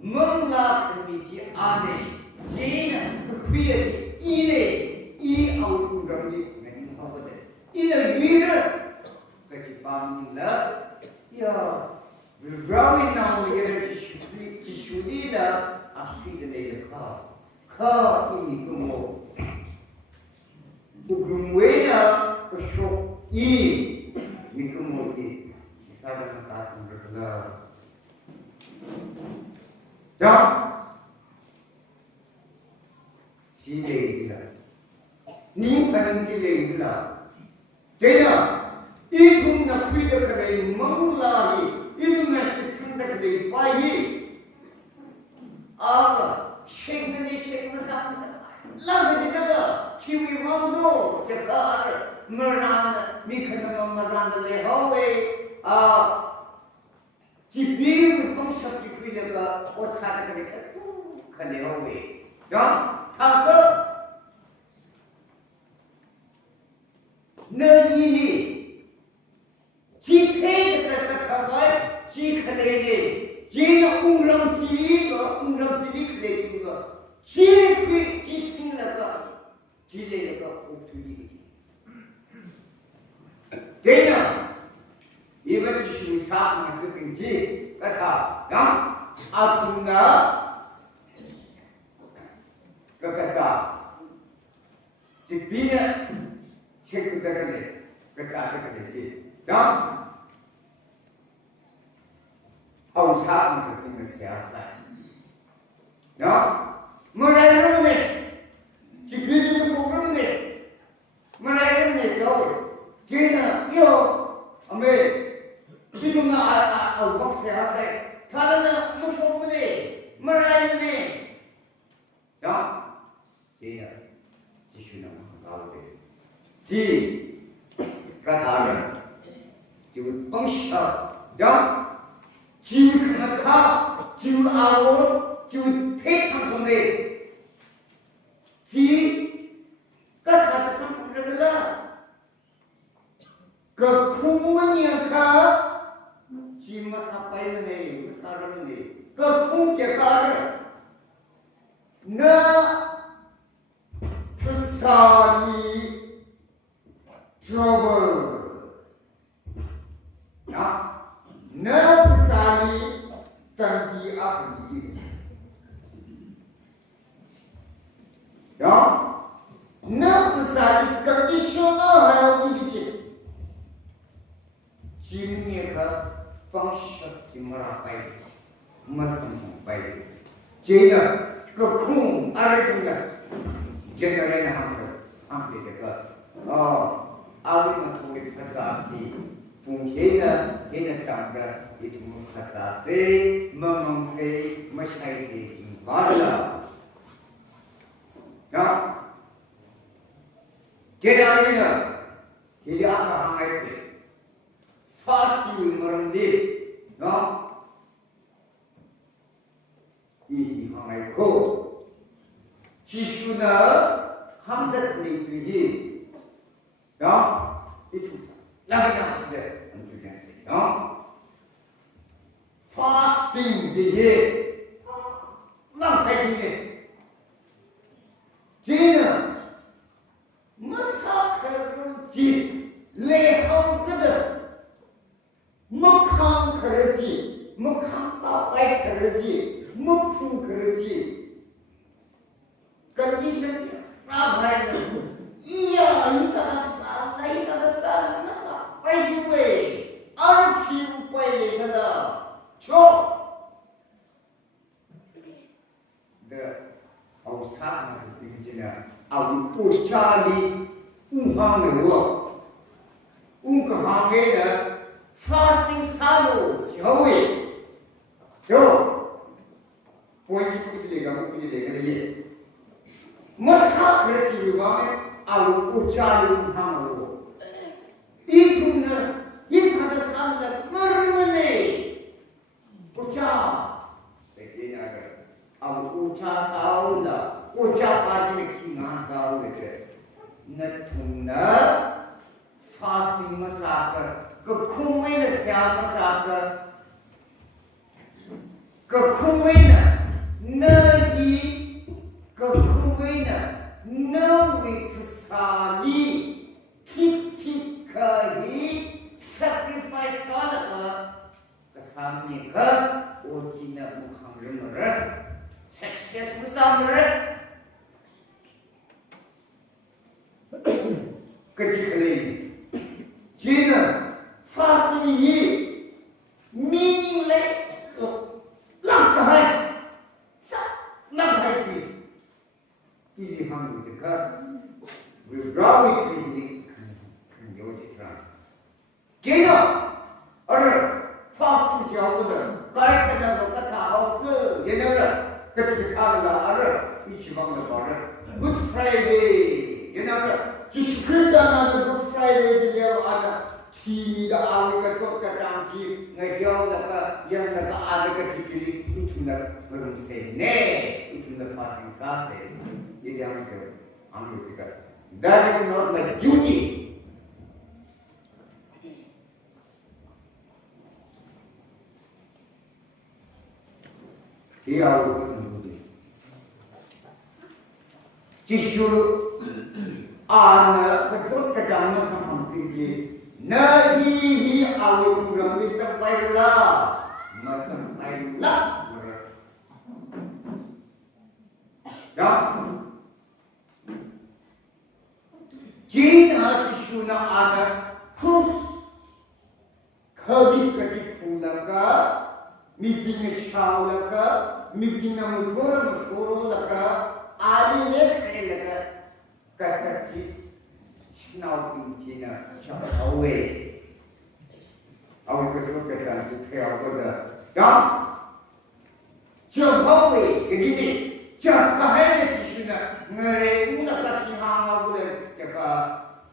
Mangla kemiji ane, Cina kekuat ini awal ramji dengan apa deh. Ini bila kecipan lah, ya berapa nama yang cisuli dah asli dari kah ini kamu. Ugungweda kesok mikumudi isada kata berla jam sile dia 니 반응지 얘기라. 제가 이 동나 피드크레이 멍라이 이 동나 식순다크레이 빠이 아 쉐그니 쉐그사무사 라그지다가 키위 왕도 제가 머란 미카나 머란 레하웨 아 지비의 방식이 그려가 오차다 그래 쭉 가네하웨 자 다그 너희니 지태가 가봐야 지칼레네 지가 웅랑지가 클레이가 지그 지승나가 지레가 옥투리지 제나 이번 지시 사항을 듣긴지 같아 양 아픈가 그까사 지비냐 체크다가네 그까사 그랬지 양 아우 사항을 듣기는 세아사 야 뭐라이러네 지비는 뭐그러네 뭐라이러네 겨우 제나 요 아메 이동나 박세하세 다른 무서운데 뭐라이러네 야 제나 지슈나 가오데 지가 다면 지금 뻥샤 야 지금 가타 지금 아고 지금 태탕공에 지가 다다 상품들라 그 풍문이야가 지금 사파이네 사람이네 그 풍제가를 나 부산이 trouble 야 나 부산이 단디 아프니 야 나 부산이 컨디셔널 하이지 지문이가 방식 지마라 빠이 무슨 빠이 제가 그콩 알아듣는다 제가래는 항상 제가 아우리가 통해 파자기 봉해나 해나 땅가 이 동물 파자세 멍멍세 마샤이세 좀 봐라 야 제가래는 이제 아까 항아이세 파스팅 말한디 이 항아이고 지수나 함대클리들이 이 투사 나가냐 하시대 안주장세 파스팅 이제 랑패기네 제는 마사카르지 레하우거든 먹항 그러지 먹항 빠빠이 그러지 먹풍 그러지 컨디션 라바이는 이야 이따가 싸 마사 빠이구에 아르피우 빠이 가다 줘 네 아우 사람을 이제는 아우 포차리 웅항으로 웅항에는 fasting 사로 저위 저 보이지부들이가 먹기들이가 뭐사 그렇지 이거는 아우 포차리 웅항으로 이 동네 이 가다 사람들 머리만에 포차 백이나가 아우 포차 사온다 포차 빠지는 기만 가오게 나 동네 fasting massacre 그 쿵웨는 세아 마사크 그 쿵웨는 너희 그 쿵웨는 너희 부사이 킵킵카이 sacrifice 하다가 그 삼니가 오지나 무함르를 success 무삼르를 그치 클레이 지는 fasting이 meaningless 락가해 이 한국이니까 위라위 그리니 큰 요지랑 제가 어느 파스 지하거든 깔끔하고 같아하고 그 얘네는 그렇게 가는가 알아 이 지방도 말을 Good Friday 얘네는 지수 그리스도는 Good Friday 지내고 알아 TV가 아무리가 좋다 장지 내려오다가 얘네가 아들가 뒤줄이 이tum날 그럼 세네 이tum날 파팅 사세 얘기하면 그 아무리가 That is not my duty. Tiada duty. Jisu ana betul kerana sama sih. Nahi awal ramai sampai lah, macam lah. Ya. Jina Jisuna ana proof kadi pulaka mipinga shaulaka mipinga mutoro laka ali laka katachi snau pinchina chawe awi betul kata ada ya chawe jadi kahaya Jisuna ngere ulaka timanga boleh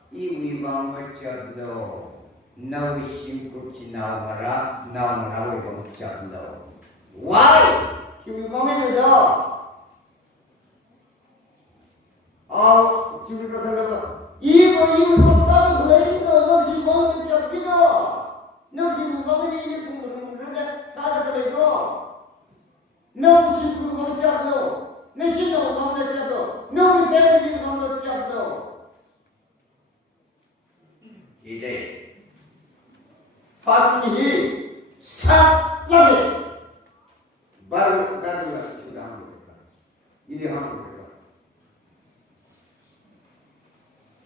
iwibang macablo nawisim kucinaumara naumarawi macablo why iwibang itu 지금 그러다가 이거 따로 그러니까 너 이거 잡기도 너 지금 거기 이렇게 그런데 사다 그래도 너 지금 거 잡도 내 신도 거 잡도 너 배우는 거 잡도 이제 파스팅이 싹 나게 바로 가지고 주다는 거다 이래 하는 거다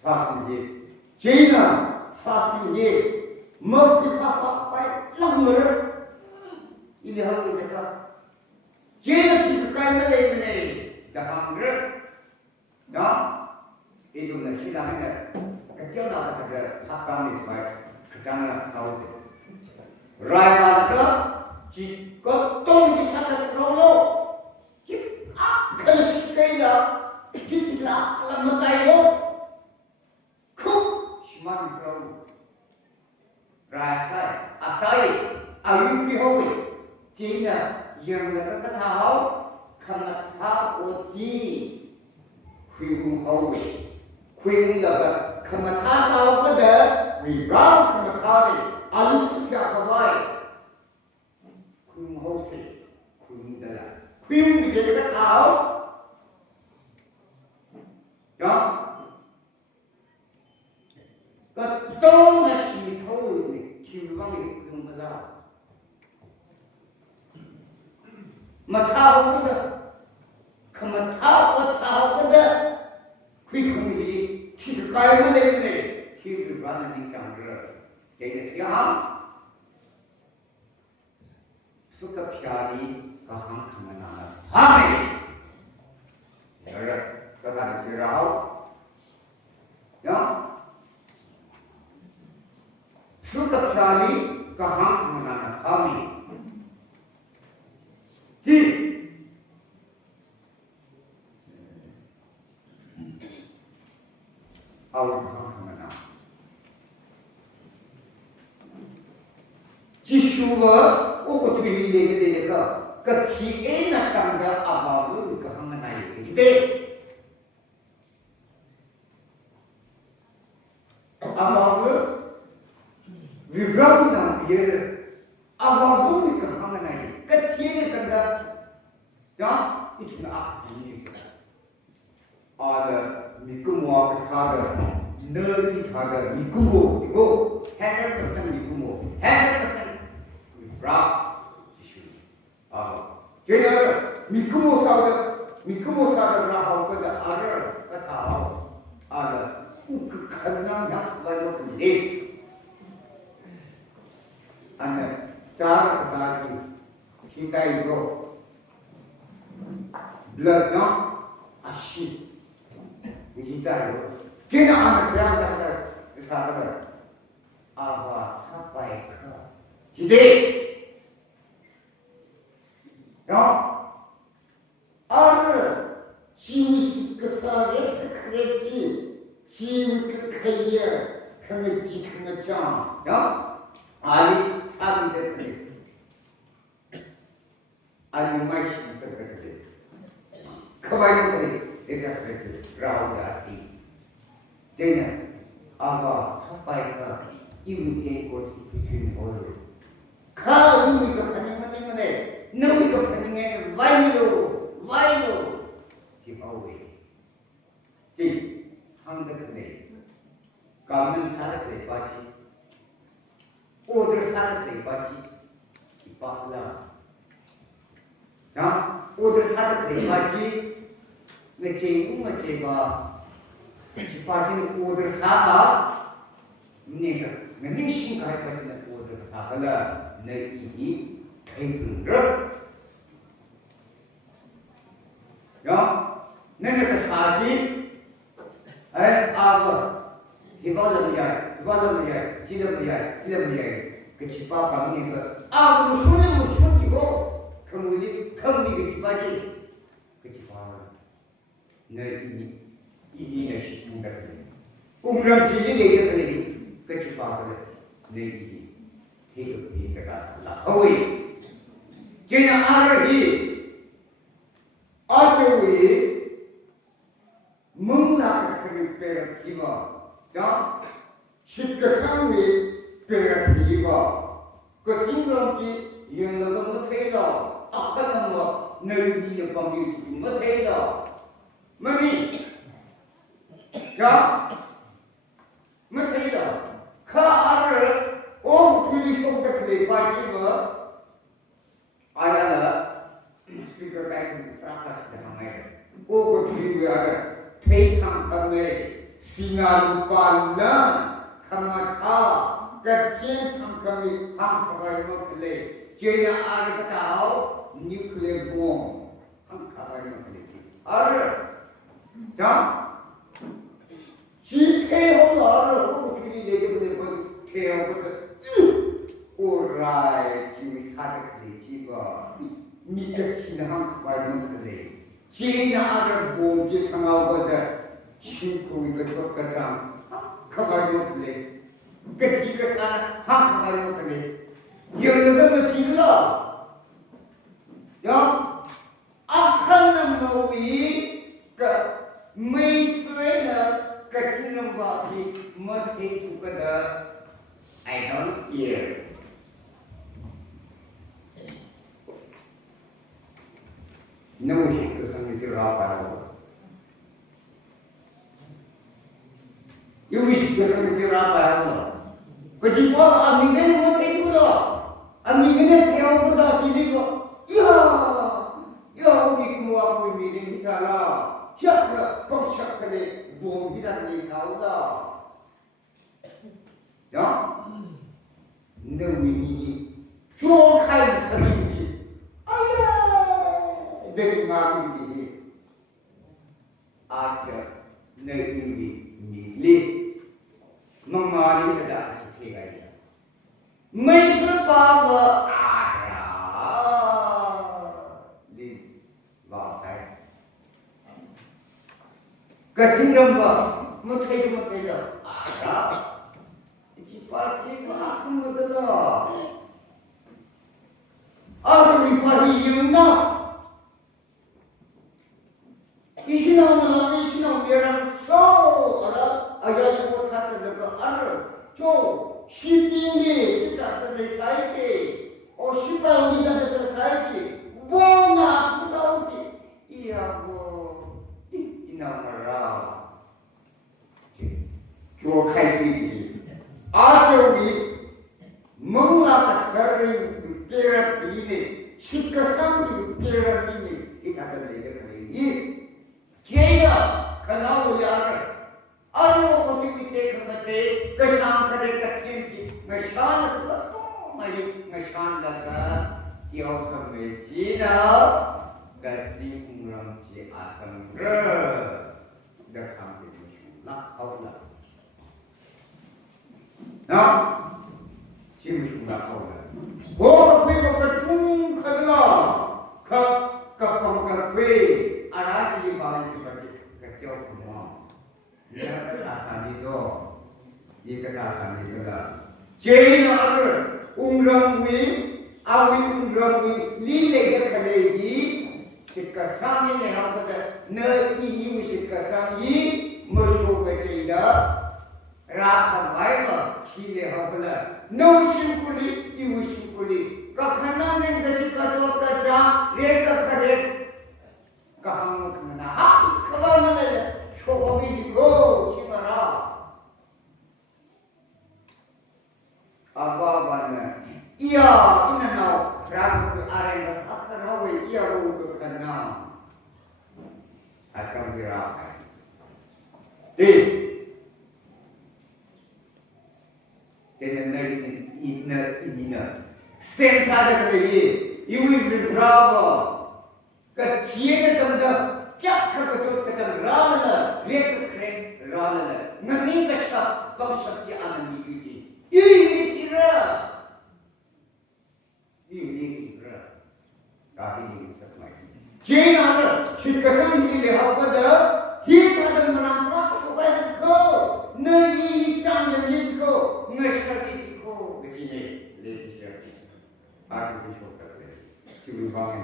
fasting China fasting merpipa langgar ini harus kita China cikai melai dah hanggar dah itu nak silangnya kerja nak kerja hakam ni baik kerja nak sahaja raya kita jika tong di sana terlalu jika kalau sekali kita lemah lo Shimang from Rasa, Atai, Ayuki Howe, China, Yamaka, Kamata, or G, Queen Howe, Queen Lover, Kamata over there, we round Kamatari, Aluka Hawaii, Queen Hose, Queen Della, Queen the cow. Yeah. Don't let me told me to run in the bazaar. Matao with the Kamatao, what's out with the quickly, she's a guy with it. She will run in Chandra. Take it here. Sukapiali, Kaham Kamana. Hami! There, the Hanagira out. Yeah? Sukapiali, Kaham Kamana. Hami. See? Our Kamana. Jishuva, Oko to be later, Katina Kanga Ababu, Kahamana is there. Ababu, we run down here. Ababu, Kahamana, Katina Kanga, John, it will not be easy. Or Mikumo, Sada, Nerdy Father, Mikumo, go, 100% Mikumo, 100%. Rock issue. General Mikumo Sada Raha with the other Katao, other Ukana Yakba late. And the Char Kataki, Shitai go. Blood not a sheep. Shitai go. 这个俺们实际上的啥的，阿巴萨拜克，记得，然后二就是个啥人的科技，就是个可以看个几看个讲，然后阿里啥的可以。아니 마시 있었거든. 그만큼 내가서 라우다티. 되냐? 아가 사파이가 이웃에 곳이 주인 거를. 가 이웃이 가능하네. 너희가 가능해. 와이로. 지바오에. 지 한국에 가면 사람들이 빠지. 오들 사람들이 빠지. 지바라. 자, 오늘 사람들이 빠지. 내 제가 빠지는 오늘 사가. 내가 내 신가에 빠지는 오늘 사가라. 내 이히 대분을. 야, 내가 사지. 아버. 이발을 지름이야. 그 집밥 가면 그 아버로 손을 손지고. 그물이 집하지 그 집하는 내 이내 시중들 우리랑 지리 얘기하더니 그 집하는 내 이 대급이 내가 나오이 제는 아르히 아주이 멍나 같은 배를 기봐 자 쉽게 상위 배를 기봐 그 징그럽지 이런 거 못해요 아까는 뭐 너희들 방비 못해요. 뭐니? 자, 못해요. 그 알을 둘이 속닥들이 빠지고 알아라. 스피커 가이드 프랑카스에 하나요. 오고 뒤에 알아. 태탕감에 싱아루반나 카마타 같은 탕감이 못할래. 제가 알을 बताओ nuclear bomb हम खबर में मिलेगी और क्या चीखे हो और वो किसी जगह पे कोई थे हो तो ओराय चीज सारे खरीदीगा नीचे चीज़ हम खबर में मिले चीन आर bomb जिस संगाव बद शिंको इधर छोड़ कर जाम खबर में मिले कच्ची के साथ हम खबर में मिले ये लोग चीज़ लो 야, 악한 놈이 그 매수에는 같은 놈같이 못해 두거든. I don't care. 너무시 그 성질을 알아봐요. 여기시 그 성질을 알아봐요. 그 집과 아미는 못해 두거든. 아미는 태우보다 뒤지고 야, 우리 그모하고 미리 있잖아. 야, 벅샥하네, 몸이라는 사오다. 야, 너희 조카의 소리지. 아야, 내 마음이지. 아저, 너희 미리, 멍마리 그다 지켜가야. 매일 봐봐. 같은 놈과 못해요. 알아? 집빠지고 아픈 거더라. 아주 이빨이 있나? 이 신앙은 얘랑 저 알아? 아야 이거 같은 거 알아? 저 시빈이 같은 살지. 시방이 같은 살지. 뭐나 부사오지. 이하고 이나마라. 조카이지. 아저기 멍라가 다른 빼라리네. 식가상도 빼라리네. 이 다들 얘기하네. 제야 그나오지 않아. 아주 어떻게 때문에 그 상태를 갖추지. 그 샤는 또 많이 그 샤는다가 기억하면 지나 같이 궁금지 아성을 내 감기 주라. lắc hậu là đó chim sung lắc hậu là bố phi có cái chung khơi lo khơi cặp bằng cặp phi à ra chỉ vào thì cái kêu của nó nhớ cái là sản đi đó gì cái là sản đi đó là chế nó rồi rong quý ao rong quý lý lệ cái này gì cái sản này là học cái nơi ini mesti cái sản gì mới số cái gì đó ra thằng bài mà khi lệ học là nấu xin kuli yêu xin kuli các khả năng nên cái sự cái đó cái cha rét cái rét các hàng một cái nào các bạn nói là số cái gì cô xin mà ra apa bana iya ina nào ra cái are cái sát sát nào vậy iya lu cái khả năng akan kira đi cho nên nơi in xem xa được cái gì yêu mình bravo cái thiên cái tâm đó chắc chắn cái chỗ cái tâm ra là riết cái khen ra là ngân ní cái sập bằng sập chỉ ăn đi cái gì yêu thì ra cả cái gì sắp mày chỉ nào đó chỉ cái phần gì để học cái đó khi ta đang làm đó số bài được không nơi đi trang nhận đi không ngay sau đi không cái gì này lên xe ai cũng chụp được đấy chỉ vì vậy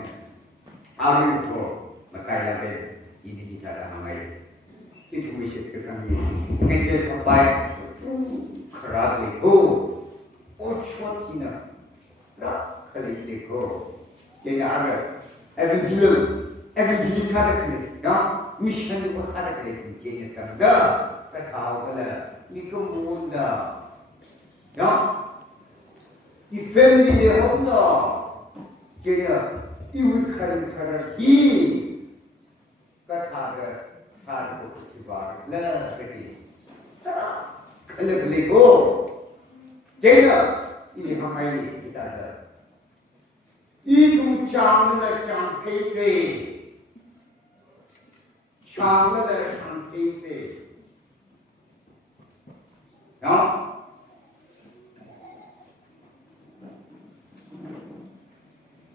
ai cũng có mà cái là cái ini kita ada hangai itu mesti kesan ini ngecek apa kerap leko ochwatina kerap kali leko jadi ada evangelis ada kali ya mission itu ada kali jadi kan dah tak tahu kala ni kemunda ya i family dia honda jadi ibu karim hi kata saat itu tiba lah sekali kalau go jadi ini hamai kita ada itu cang lah cang pese cang lah cang pese ya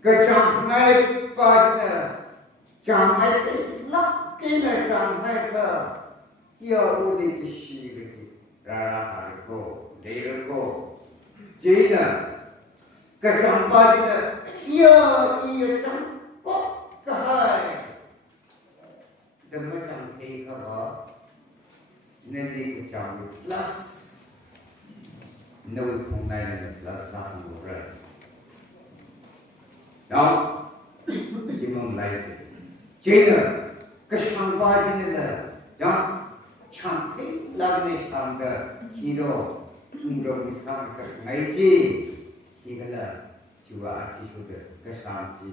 kecang ngai pada cang hai lắc cái này chẳng hay cơ yêu uli cái gì cái gì ra phải cô lấy được cô chỉ là cái chẳng bao nhiêu là yêu chẳng có cái hai đừng có chẳng thấy cái đó nên đi cái chẳng plus nơi không này là plus sao xong rồi đó chỉ mong lại chỉ là cái sáng ba chỉ là chẳng chẳng thấy là cái sáng đó khi đó rồi sáng sớm ngày chi khi cái là chúa chỉ số được cái sáng chi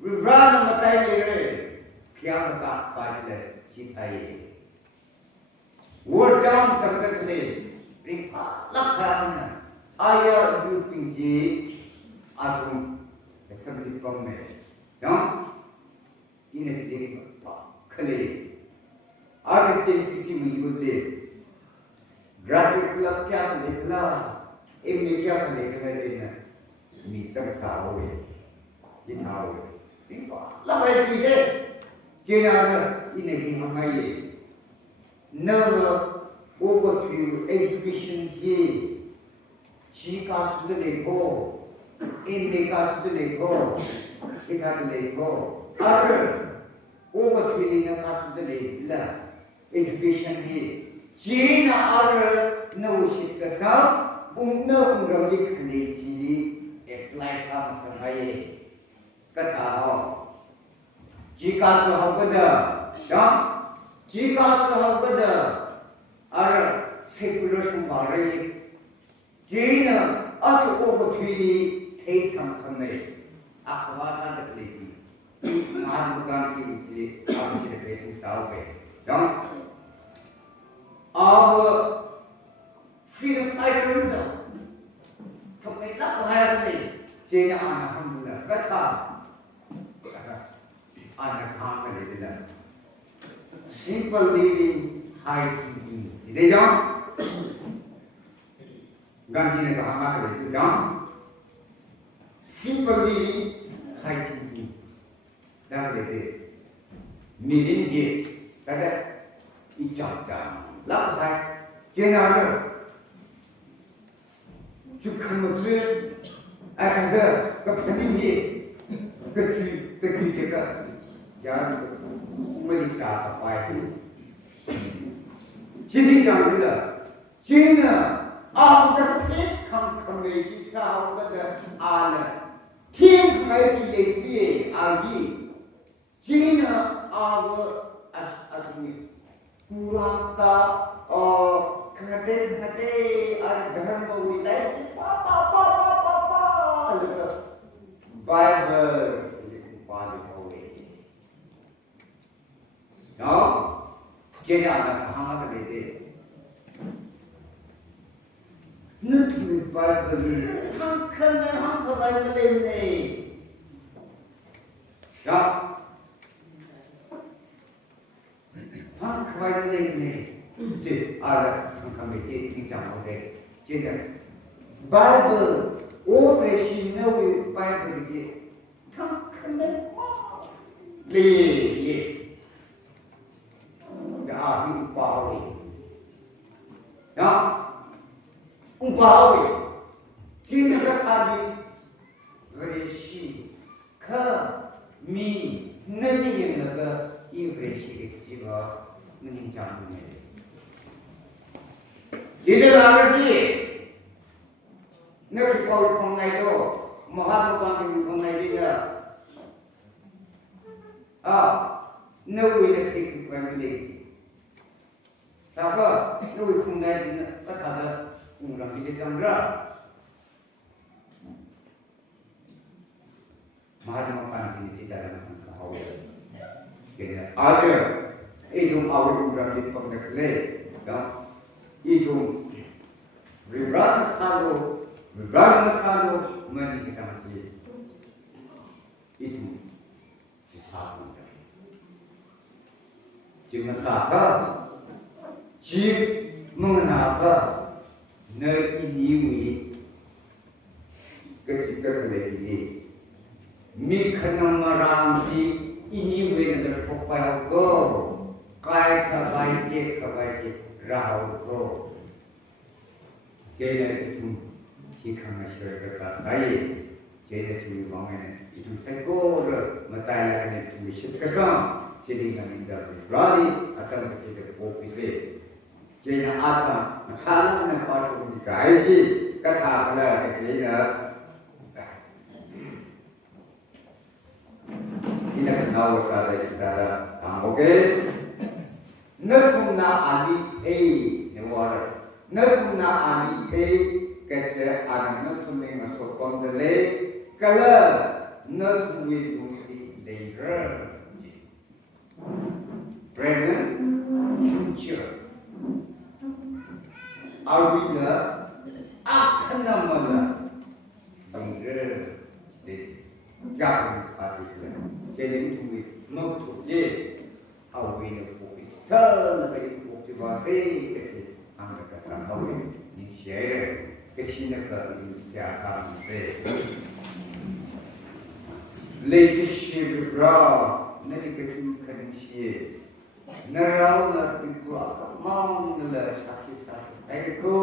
rồi ra nó mà tay đi rồi khi ăn cả ba chỉ là chỉ thấy word down tập cái này đi lắc ra nè ai ở du kinh chi atum cái sắp đi bằng này đó ini jadi kali ada tendensi muncul graduate क्या निकला इनमें क्या निकला जिन्हें मिचक साव है जिन्हाव है लगे किधर जिन्हाव इन्हें ही हमारे never over to education ही चीका चुदे लेको इन्हें का चुदे लेको इधर लेको और over to the natural la education ही चीन और नौशिक का सब उन्नत उन्नति खले चीनी apply साम संभाये कथा हो जीका चुहाव बदा क्या जीका चुहाव बदा और secular संभाले चीन और over to the थे थम में आखवासा तकलीफ महात्मा गांधी जी आपके बेसिक साल पे don't अब freedom fighter ना तो मैं लग रहा है जेना आना हम लोग कथा आना काम कर लेते हैं simple living high thinking 대장 간디네 가마를 대장 심벌리 하이팅기 나그레데 미린게 다다 이ጫጫ 라파이 제나르 주칸모츠 아탄가 그 편인기 그 주제가 야르 머리 짜서 빠이 진행장들라 제나 아무가 태kamkam에기 싸우거든 아나 팀kam에기 예수의 아기 제나 아무 아중이 부럽다 그한테 아르다한 거 위에 빠빠빠빠빠빠 바이블 바이블 야 제가 아까 하나가 되대 너희 바이블이 한칸 바이블이네 야 한칸 바이블이네 이제 알아 한칸에 이장하게 제가 바이블 오프레시 너희 바이블이 한칸에 네 야, 이 바위. 야, 바위. 진짜 가비. 그래시, 미, 너희 너가 이 그래시게 지가 너희 장군에. 이들 알지? 너희 바위 공나이도 마하도관계 공나이디가 너희의 그 패밀리. 다가 너희 공나이디는 다다 우랑 이제 잠라. 마지막 반신이 지다라는 하고. 그래 아주 이좀 아우를 우랑 이쁘게 그래. 야, 이좀 리브라는 사도 많이 그장지. 이좀 지사도. 지금 사가 집 먹나가 너 이니위 그치까지 미카나마람지 이니위는 폭발하고 가이카바이게 라하고 제네 좀 기강의 시절과 사이 제네 주위 방에 좀 새꼬를 맞다야는 좀 쉽게서 제링감인다 라리 아까는 그때 오피스에 제가 아까 하나는 빠져보니까 알지 까다하라 제가 이날 나오사다 있다 방법에 너tum나 아니 에이 네와르 너tum나 아니 에이 그제 아는 너tum에 소건들레 칼라 너tum이 동시 danger present, future. Arwila akanamala. Danger state. Jangan arwila. Jadi itu mengutuje awalnya kopi. Salah dari kopi bahasa kecil. Anda kata awal ini share kecilnya kalau siasa mesti. Leadership raw. Nanti kecil kecil, nerawat itu apa? Mau nela sakit, hariku,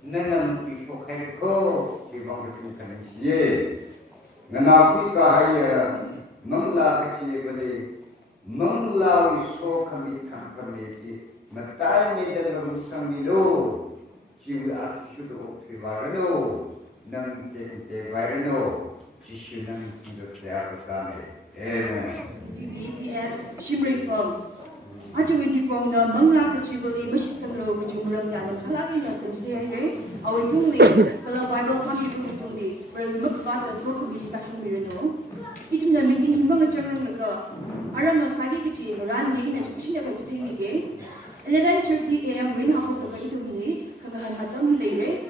nenam pisau hariku, siapa kecil kecil, menapi kaya, Mangla kecil beli, Mangla iso kami kami, matai medan rusang milu, jiwa sudah terbaru, nam terbaru, jisu nam sudah siap sana. Bs Shimreipam 아주 위지봉나 Mangla kachivali Mashitsanglu kachumuram yalam thalagi na tumdiyay awi tungli kala Bible pagi tungli ber mukfat so ko biji tasung mirado itumna meeting himbang charang naga arama sagi kichi ran ni na kushina ka chithige 11:30 am win half of the itungli kala hatam leire